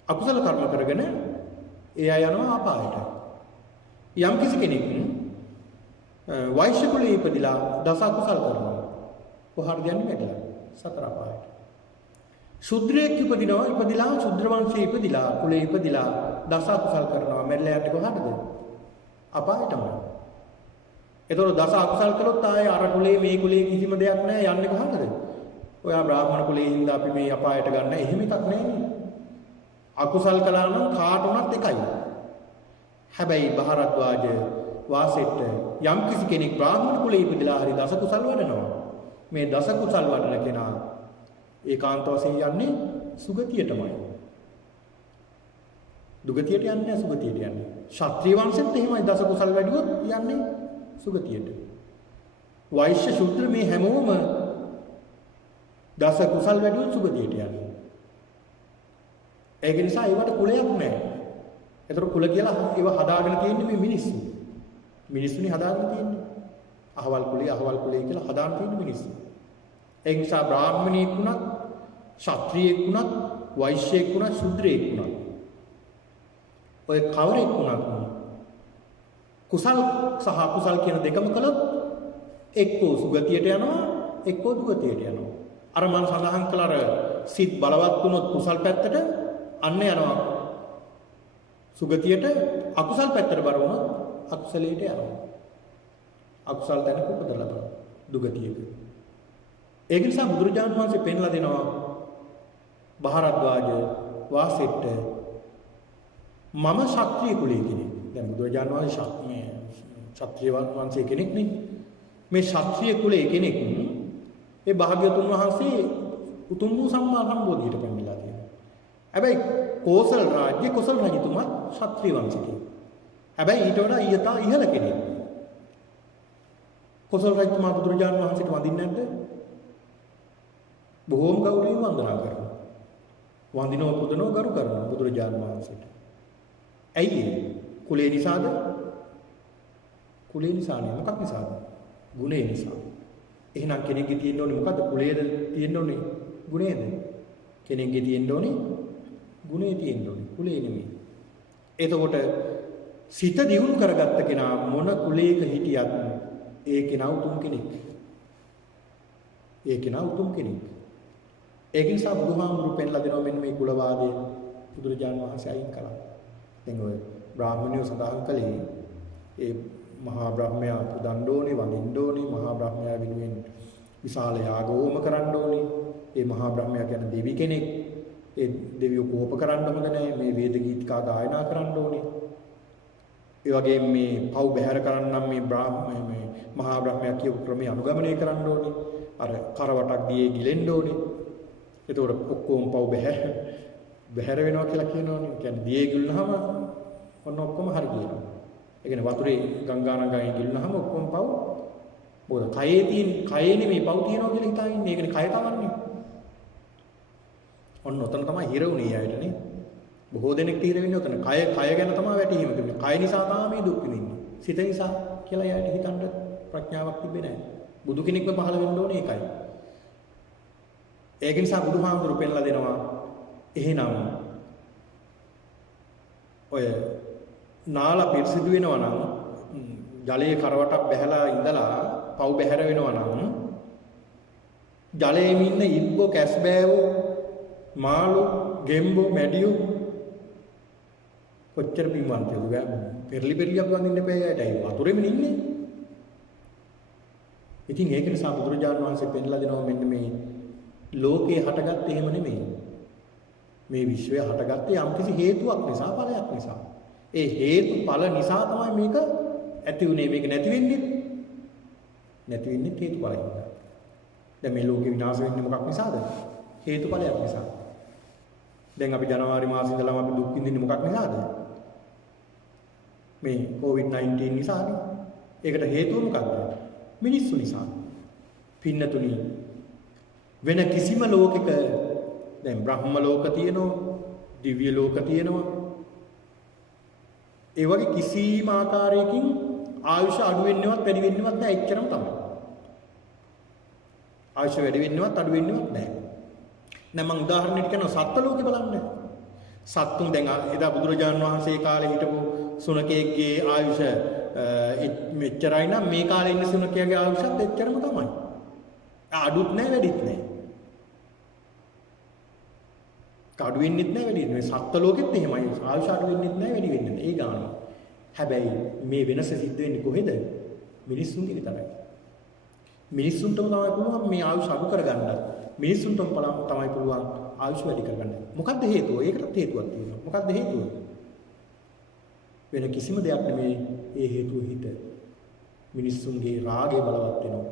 අකුසල කර්ම කරගෙන ඒ අය යනවා අපායට. යම් කිසි කෙනෙක් වෛශ්‍ය කුලයේ ඉපදිලා දස අකුසල් කරනවා. කොහාටද යන්නේ මෙట్లా? සතර පායට. ශුද්‍රයෙක් ඉපදිලා ශුද්‍ර වංශයේ ඉපදිලා කුලයේ ඉපදිලා දස අකුසල් කරනවා. මෙట్లా යන්නේ කොහාටද? අපායටමයි. එතකොට දස අකුසල් කළොත් ආයේ අර කුලේ මේ කුලේ කිසිම දෙයක් නැහැ යන්නේ කොහාටද? ඔයා බ්‍රාහ්මණ කුලේ ඉඳලා අපි මේ අපායට ගන්න එහෙම එකක් නැහැ. අකුසල් කළා නම් කාට උනත් එකයි. හැබැයි භාරද්වාජ වාසෙට්ට යම් කිසි කෙනෙක් බ්‍රාහ්මණ කුලේ ඉපදලා හරි දස කුසල් වඩනවා. මේ දස කුසල් වඩන කෙනා ඒකාන්ත වශයෙන් යන්නේ සුගතියටමයි. දුගතියට යන්නේ නැහැ සුගතියට යන්නේ. ක්ෂත්‍රීය වංශෙත් එහෙමයි දස කුසල් වැඩිවොත් යන්නේ සුගතියට. වෛශ්‍ය ශුද්‍ර මේ හැමෝම දස කුසල් වැඩිවොත් සුගතියට යන්නේ. ඒක නිසා ඒවට කුලයක් නැහැ. ඒතර කුල කියලා ඒව හදාගෙන තියෙන්නේ මේ මිනිස්සු. මිනිස්සුනි හදාගෙන තියෙන්නේ. අහවල් කුලේ කියලා හදාගෙන තියෙන්නේ මිනිස්සු. ඒ නිසා බ්‍රාහ්මණයෙක් වුණත්, ක්ෂත්‍රියෙක් වුණත්, වෛශ්‍යෙක් වුණත්, ශුද්‍රයෙක් වුණත් ඔය කවරෙක් වුණත් කුසල් සහ අකුසල් කියන දෙකම කළොත් එක්කෝ සුගතියට යනවා එක්කෝ දුගතියට යනවා. අර මම සඳහන් කළ අර සිත් බලවත් වුණොත් කුසල් පැත්තට අන්න යනවා සුගතියට, අකුසල් පැත්තට බර වුණොත් අකුසලයට යනවා. අකුසල් දැනක උපදලා බලන්න දුගතියට. ඒ නිසා බුදුරජාණන් වහන්සේ පෙන්ලා දෙනවා භාරද්වාජ වාසෙට්ට මම ශාක්‍රීය කුලයේ කෙනෙක්. දැන් බුදුරජාණන් වහන්සේ මේ ශාක්‍රීය වංශයේ කෙනෙක් නේ. මේ ශාක්‍රීය කුලයේ කෙනෙක් ඒ භාග්‍යවතුන් වහන්සේ උතුම් වූ සම්මා සම්බෝධියට පැමිණලා තියෙනවා. හැබැයි කෝසල් රාජ්‍ය කොසල් රජතුමා ශාක්‍රීය වංශිකයෙක්. හැබැයි ඊට වඩා ඊතා ඉහළ කෙනෙක්. කොසල් රජතුමා බුදුරජාණන් වහන්සේට වඳින්නේ නැද්ද? බොහෝම ගෞරවයෙන් වන්දනා කරනවා. වඳිනව පුදනව ගරු කරනවා බුදුරජාණන් වහන්සේට. ඇයි ඒ? කුලේ නිසාද? කුලේ නිසා නෙවෙයි. මොකක් නිසාද? ගුණේ නිසා. එහෙනම් කෙනෙක්ගේ තියෙන්න ඕනේ මොකද්ද? කුලේද තියෙන්න ඕනේ? ගුණේද? කෙනෙක්ගේ තියෙන්න ඕනේ ගුණේ තියෙන්න ඕනේ. කුලේ නෙමෙයි. එතකොට සිත දියුණු කරගත්ත කෙනා මොන කුලයක හිටියත් ඒ කෙනා උතුම් කෙනෙක්. ඒ කෙනා උතුම් කෙනෙක්. ඒක නිසා බුදුහාමුදුරු පෙන්ලා දෙනවා මෙන්න මේ කුලවාදය බුදුරජාණන් වහන්සේ අයින් කළා. දැන් ඔය බ්‍රාහ්මණයෝ සඳහන් කළේ ඒ මහා බ්‍රහ්මයා පුදන්න ඕනේ, වඳින්න ඕනේ, මහා බ්‍රහ්මයා වෙනුවෙන් විශාල යාග හෝම කරන්න ඕනේ. ඒ මහා බ්‍රහ්මයා කියන්නේ දෙවි කෙනෙක්. ඒ දෙවියෝ කෝප කරන්න හොඳ නැහැ. මේ වේද ගීතිකා ගායනා කරන්න ඕනේ. ඒ වගේම මේ පව් බැහැර කරන්නම් මේ මහා බ්‍රහ්මයා කියපු ක්‍රමයේ අනුගමනය කරන්න ඕනේ. අර කරවටක් දියේ ගිලෙන්න ඕනේ. එතකොට ඔක්කොම පව් බැහැර වෙනවා කියලා කියනවනේ. කියන්නේ දියේ ගිලුනහම ඔන්න ඔක්කොම හරි කියනවා. ඒ කියන්නේ වතුරේ ගංගානංගාවේ ගිලුනහම ඔක්කොම පව් මොකද කයේ නෙමෙයි පව් තියනවා කියලා හිතා ඉන්නේ. ඒකනේ කය තමන්නේ. ඔන්න ඔතන තමයි හිර උනේ ආයතනේ. බොහෝ දෙනෙක් හිර වෙන්නේ ඔතන. කය ගැන තමයි වැටහීම තිබුණේ. කය නිසා තමයි මේ දුක් විඳින්නේ. සිත නිසා කියලා යායට හිතන්න ප්‍රඥාවක් තිබෙන්නේ නැහැ. බුදු කෙනෙක්ව පහළ වෙන්න ඕනේ ඒකයි. ඒක නිසා බුදුහාමුදුරු පෙන්ලා දෙනවා එහෙනම් ඔය නාලා පිරිසිදු වෙනවා නම් ජලයේ කරවටක් බැහැලා ඉඳලා පව් බැහැර වෙනවා නම් ජලයේම ඉන්න ඉබ්බෝ කැස්බෑවෝ මාළු ගෙම්බෝ මැඩියෝ කොච්චර පින්වන්තයද පෙරලිපෙරලියක් වඳින්න එපා ඒයි වතුරෙම ඉන්නේ. ඉතින් ඒක නිසා බුදුරජාණන් වහන්සේ පෙන්ලා දෙනවා මෙන්න මේ ලෝකේ හටගත්තේ එහෙම නෙමෙයි. මේ විශ්වය හටගත්තේ යම්කිසි හේතුවක් නිසා ඵලයක් නිසා. ඒ හේතුඵල නිසා තමයි මේක ඇති උනේ. මේක නැති වෙන්නේ හේතුඵලයෙන්. දැන් මේ ලෝකේ විනාශ වෙන්නේ මොකක් නිසාද? හේතුඵලයක් නිසා. දැන් අපි ජනවාරි මාසෙ ඉඳලාම අපි දුක් විඳින්නේ මොකක් නිසාද? මේ COVID-19 නිසානේ. ඒකට හේතුව මොකක්ද? මිනිස්සු නිසා. පින්නතුනි වෙන කිසිම ලෝකෙක දැන් බ්‍රහ්ම ලෝක තියෙනවා, දිව්‍ය ලෝක තියෙනවා. ඒ වගේ කිසිම ආකාරයකින් ආයුෂ අඩු වෙන්නවත් වැඩි වෙන්නවත් නැහැ. එච්චරම තමයි. ආයුෂ වැඩි වෙන්නවත් අඩු වෙන්නවත් නැහැ. දැන් මම උදාහරණයක් කියනවා සත්ත්ව ලෝකේ බලන්න. සත්තුන් දැන් එදා බුදුරජාණන් වහන්සේ කාලේ හිටපු සුනකයෙක්ගේ ආයුෂ මෙච්චරයි නම් මේ කාලේ ඉන්න සුනකයාගේ ආයුෂත් එච්චරම තමයි. අඩුත් නැහැ වැඩිත් නැහැ. අඩු වෙන්නෙත් නැහැ වැඩි වෙන්නේ. සත්ත්ව ලෝකෙත් එහෙමයි. ආයුෂ අඩු වෙන්නෙත් නැහැ වැඩි වෙන්නේ නැහැ. ඒ ගාන. හැබැයි මේ වෙනස සිද්ධ වෙන්නේ කොහෙද? මිනිස්සුන්ගේ විතරයි. මිනිස්සුන්ටම තමයි පුළුවන් මේ ආයුෂ අඩු කරගන්නත්. මිනිස්සුන්ටම තමයි පුළුවන් ආයුෂ වැඩි කරගන්න. මොකද්ද හේතුව? ඒකටත් හේතුවක් තියෙනවා. මොකද්ද හේතුව? වෙන කිසිම දෙයක් නෙමෙයි. ඒ හේතුව හිත. මිනිස්සුන්ගේ රාගය බලවත් වෙනවා.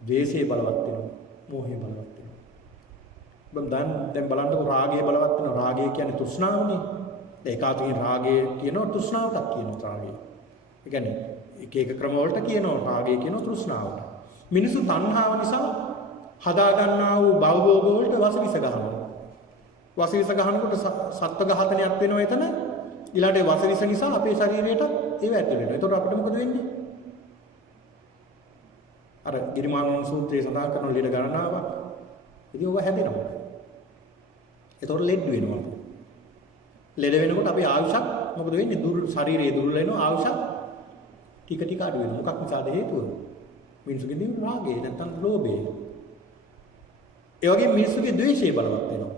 ද්වේෂය බලවත් වෙනවා. මෝහය බලවත් වෙනවා. දැන් බලන්නකො රාගය බලවත් වෙනවා. රාගය කියන්නේ තෘෂ්ණාවනේ. ඒකාතකින් රාගය කියනවා තෘෂ්ණාවටත් කියනවා රාගය. ඒ කියන්නේ එක ක්‍රම වලට කියනවා රාගය කියනවා තෘෂ්ණාවට. මිනිසු තණ්හාව නිසා හදා ගන්නා වූ භවභෝග වලට වසවිස ගන්නවා. වසවිස ගන්නකොට සත්ත්ව ඝාතනයක් වෙනවා එතන. ඊළඟට වසවිස නිසා අපේ ශරීරයට ඒව ඇතුල් වෙනවා. එතකොට අපිට මොකද වෙන්නේ? අර ගිරිමානන් සූත්‍රයේ සඳහන් කරන ලෙඩ ගණනාවක්. ඉතින් ඔබ හැදෙනවා. එතකොට ලෙඩ වෙනවා. ලෙඩ වෙනකොට අපි ආයුෂක් මොකද වෙන්නේ? ශරීරයේ දුර්වල වෙනවා ආයුෂක් ටික ටික අඩු වෙනවා. මොකක් නිසාද හේතුව? මිනිසුගේ දින රාගය නැත්නම් ලෝභය. ඒ වගේම මිනිසුගේ ද්වේෂය බලවත් වෙනවා.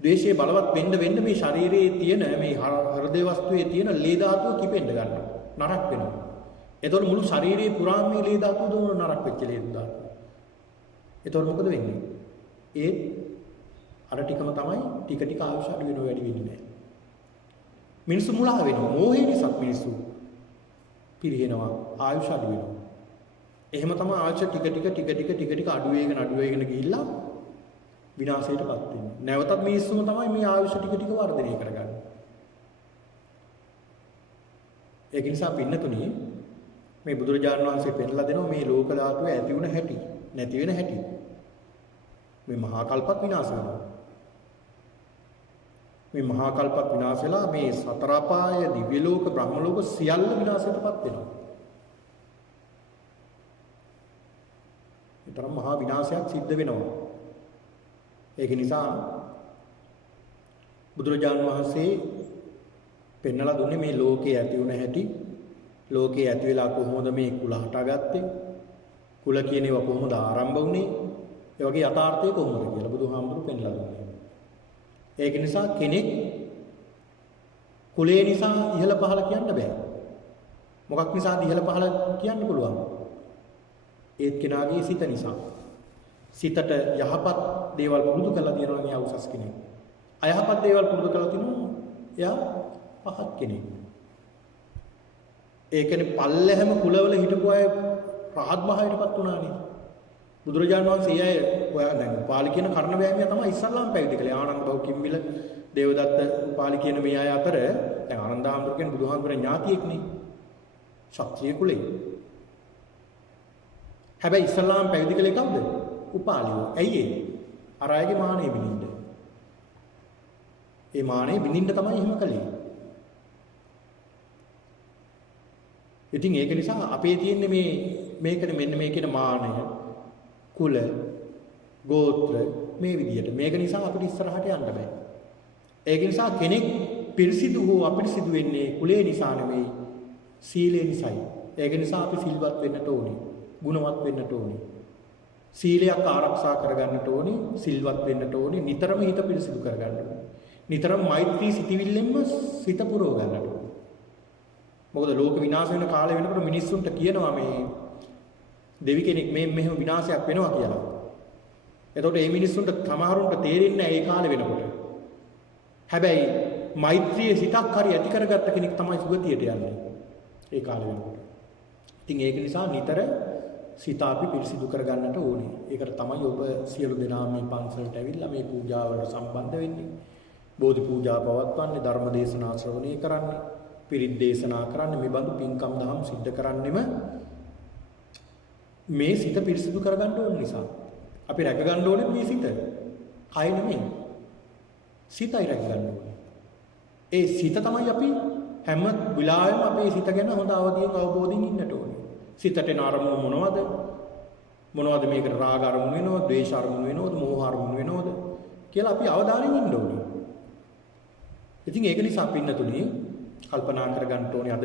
ද්වේෂය බලවත් වෙන්න මේ ශරීරයේ තියෙන මේ හෘද වස්තුවේ තියෙන ලේ ධාතුව කිපෙන්න ගන්නවා. නරක් වෙනවා. එතකොට මුළු ශරීරයේ පුරාම මේ ලේ ධාතුව දුන්න නරක් වෙච්ච ලේ ධාතුව. එතකොට මොකද වෙන්නේ? ඒ අර ටිකම තමයි ටික ටික ආයුෂ අඩු වෙනව වැඩි වෙන්නේ නැහැ. මිනිස්සු මුලා වෙනවා. මෝහය නිසා මිනිස්සු පිරිහෙනවා. ආයුෂ අඩු වෙනවා. එහෙම තමයි ආයුෂ ටික අඩු වෙගෙන ගිහිල්ලා විනාශයටපත් වෙන්නේ. නැවතත් මිනිස්සුම තමයි මේ ආයුෂ ටික වර්ධනය කරගන්නේ. ඒක නිසා පින්නතුණි මේ බුදුරජාණන් වහන්සේ පෙන්නලා දෙනවා මේ ලෝක ධාතුව ඇති වුණ හැටි, නැති වෙන හැටි. මේ මහා කල්පත් විනාශ වෙනවා. මේ මහා කල්පත් විනාශ වෙලා මේ සතර අපාය, දිව්‍ය ලෝක, බ්‍රහ්ම ලෝක සියල්ල විනාශයටපත් වෙනවා. තරම් මහා විනාශයක් සිද්ධ වෙනවා. ඒක නිසා බුදුරජාණන් වහන්සේ පෙන්වලා දුන්නේ මේ ලෝකේ ඇති වුණ හැටි. ලෝකේ ඇති වෙලා කොහොමද මේ කුල හටගත්තේ? කුල කියන ඒවා කොහොමද ආරම්භ වුනේ? ඒ වගේ යථාර්ථය කොහොමද කියලා බුදුහාමුදුරු පෙන්වලා දුන්නා. ඒක නිසා කෙනෙක් කුලේ නිසා ඉහළ පහළ කියන්න බෑ. මොකක් නිසාද ඉහළ පහළ කියන්න පුළුවන්? ඒත් කෙනාගේ සිත නිසා. සිතට යහපත් දේවල් පුරුදු කරලා තියෙනවා නම් එයා උසස් කෙනෙක්. අයහපත් දේවල් පුරුදු කරලා තිනවා එයා පහත් කෙනෙක්. ඒ කියන්නේ පල්ලෙහැම කුලවල හිටපු අය රහත් භාවයටපත් වුණානේ. බුදුරජාණන් වහන්සේ අය ඔයා දැන් පාලි කියන කර්ණ බෑමියා තමයි ඉස්සල්ලාම පැවිදි කළේ. ආනන්ද බව කිම්බිල දේවදත්ත පාලි කියන මේ අය අතර දැන් ආනන්ද හාමුදුරුවෝ කියන්නේ බුදුහාමුදුරේ ඥාතියෙක්නේ. ශක්තිය කුලේ. හැබැයි ඉස්සල්ලාම පැවිදි කළේ කවුද? උපාලියෝ. ඇයි ඒ? අර අයගේ මානෙ විනින්න. ඒ මානෙ විනින්න තමයි එහෙම කළේ. ඉතින් ඒක නිසා අපේ තියෙන්නේ මේකනේ මෙන්න මේ කියන මානය, කුල, ගෝත්‍ර මේ විදියට. මේක නිසා අපිට ඉස්සරහට යන්න බෑ. ඒක නිසා කෙනෙක් පිරිසිදු හෝ අපිරිසිදු වෙන්නේ කුලේ නිසා නෙවෙයි, සීලේ නිසායි. ඒක නිසා අපි සිල්වත් වෙන්නට ඕනේ, ගුණවත් වෙන්නට ඕනේ. සීලයක් ආරක්ෂා කරගන්නට ඕනේ, සිල්වත් වෙන්නට ඕනේ, නිතරම හිත පිරිසිදු කරගන්න ඕනේ. නිතරම මෛත්‍රී සිතිවිල්ලෙන්ම සිත පුරව ගන්නට ඕනේ. මොකද ලෝක විනාශ වෙන කාලය වෙනකොට මිනිස්සුන්ට කියනවා මේ දෙවි කෙනෙක් මෙහෙම විනාශයක් වෙනවා කියලා. එතකොට මේ මිනිස්සුන්ට සමහරුන්ට තේරෙන්නේ නැහැ ඒ කාලේ වෙනකොට. හැබැයි මෛත්‍රියේ සිතක් හරි ඇති කරගත්ත කෙනෙක් තමයි සුගතියට යන්නේ ඒ කාලේ වෙනකොට. ඉතින් ඒක නිසා නිතර සිත අපි පිරිසිදු කරගන්නට ඕනේ. ඒකට තමයි ඔබ සියලු දෙනා මේ පන්සලට ඇවිල්ලා මේ පූජාවලට සම්බන්ධ වෙන්නේ. බෝධි පූජා පවත්වන්නේ, ධර්ම දේශනා ශ්‍රවණය කරන්නේ, පිරිත් දේශනා කරන්නේ, මේ බඳු පින්කම් දහම් සිද්ධ කරන්නෙම මේ සිත පිරිසිදු කරගන්න ඕන නිසා. අපි රැක ගන්න ඕනේ මේ සිත. කය නෙමෙයි. සිතයි රැක ගන්න ඕනේ. ඒ සිත තමයි අපි හැම වෙලාවෙම අපේ සිත ගැන හොඳ අවබෝධයෙන් ඉන්නට ඕනේ. සිතට එන අරමුණු මොනවද? මොනවද මේකට රාග අරමුණු වෙනවද, ද්වේෂ අරමුණු වෙනවද, මෝහ අරමුණු වෙනවද කියලා අපි අවධානයෙන් ඉන්න ඕනේ. ඉතින් ඒක නිසා පින්නතුණි කල්පනා කරගන්න ඕනේ අද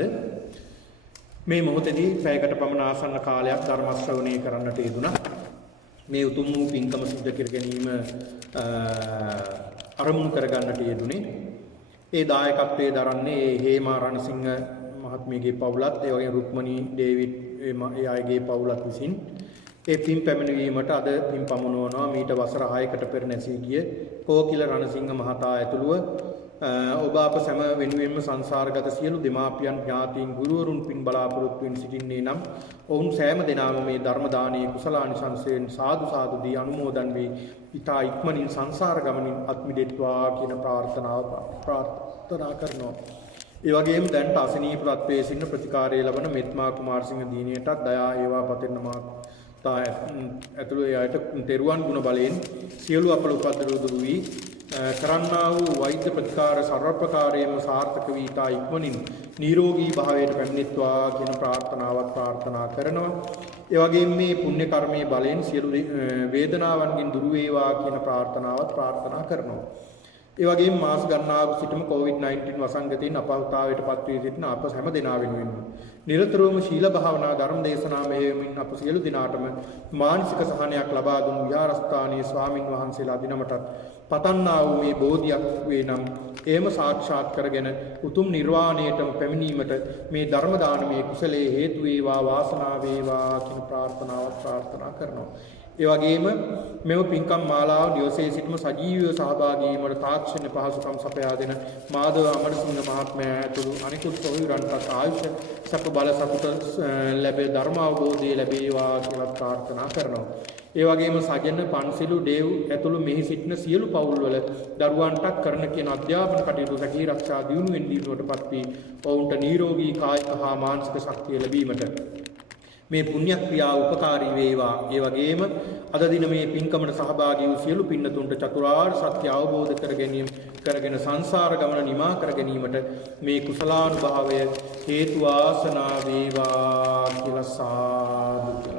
මේ මොහොතේදී පැයකට පමණ ආසන්න කාලයක් ධර්ම ශ්‍රවණය කරන්නට යෙදුණා. මේ උතුම් වූ පින්කම සිද්ධ කර ගැනීම අරමුණු කරගන්නට යෙදුනේ. ඒ දායකත්වයේ දරන්නේ හේමා රණසිංහ මහත්මියගේ පවුලත්, ඒ වගේම රුක්මනී ඩේවිඩ් ඒ අයගේ පවුලත් විසින් ඒ පින් පැමිණීමට අද පින් පමුණවනවා. මීට වසර 6කට පෙර නැසී ගිය කෝකිල රණසිංහ මහතා ඇතුළුව ඔබ අප සැම වෙනුවෙන්ම සංසාරගත සියලු දෙමාපියන්, ඥාතීන්, ගුරුවරුන් පින් බලාපොරොත්තු වෙන සිටින්නේ නම් ඔවුන් සෑම දෙනාම මේ ධර්ම දානයේ කුසලානිසංසයෙන් සාදු සාදු දී අනුමෝදන් වී ඊතා ඉක්මනින් සංසාර ගමනින් අත් මිදෙත්වා කියන ප්‍රාර්ථනා කරනවා. ඒ වගේම දැන් අසනීප තත්ත්වයේ සිටින ප්‍රතිකාරය ලබන මෙත්මා කුමාරසිංහ දීනියටත් දයා ඒවා පතෙන්න මාතා ඇතුළු ඒ අයට තෙරුවන් ගුණ බලයෙන් සියලු අපල උපද්දව දුරු වී කරන්නා වූ වෛද්‍ය ප්‍රතිකාර සර්ව ප්‍රකාරයෙන්ම සාර්ථක වී ඊතා ඉක්මනින් නිරෝගී භාවයට පැමිණෙත්වා කියන ප්‍රාර්ථනාවක් ප්‍රාර්ථනා කරනවා. ඒ වගේම මේ පුණ්‍ය කර්මයේ බලයෙන් සියලු වේදනාවන්ගෙන් දුරු වේවා කියන ප්‍රාර්ථනාවක් ප්‍රාර්ථනා කරනවා. ඒ වගේම මාස ගණනාවක සිටම COVID-19 වසංගතයෙන් අපහසුතාවයට පත් වී සිටින අප හැම දෙනා වෙනුවෙන් නිරතුරුවම ශීල භාවනා ධර්ම දේශනා මෙහෙයමින් අප සියලු දිනාටම මානසික සහනයක් ලබා දුන් විහාරස්ථානයේ ස්වාමින් වහන්සේලා දිනමටත් පතන්නා වූ මේ බෝධියක් වේ නම් එයම සාක්ෂාත් කරගෙන උතුම් නිර්වාණයටම පැමිණීමට මේ ධර්ම දානමේ කුසලයේ හේතු වේවා, වාසනාව වේවා කියන ප්‍රාර්ථනාවක් ප්‍රාර්ථනා කරනවා. ඒ වගේම මෙම පින්කම් මාලාව දිවසේ සිටම සජීවීව සහභාගී වීමට තාක්ෂණ පහසුකම් සපයා දෙන මාධව අමරසිංහ මහත්මයා ඇතුළු අනිකුත් සොහොයුරන්ට ආයුෂ සප බල සතුට ලැබේ, ධර්ම අවබෝධය ලැබේවා කියලා ප්‍රාර්ථනා කරනවා. ඒ වගේම සජන පන්සිලු දේව් ඇතුළු මෙහි සිටින සියලු පවුල්වල දරුවන්ට කරන කියන අධ්‍යාපන කටයුතු සැකී ආරක්ෂා දියුණුවෙන් දියුණුවටපත් වී ඔවුන්ට නිරෝගී කායික හා මානසික ශක්තිය ලැබීමට මේ පුණ්‍ය ක්‍රියාව උපකාරී වේවා. ඒ වගේම අද දින මේ පින්කමට සහභාගී වූ සියලු පින්නතුන්ට චතුරාර්ය සත්‍ය අවබෝධ කරගෙන සංසාර ගමන නිමා කර ගැනීමට මේ කුසලානුභාවය හේතු වාසනා වේවා කියලා සාදු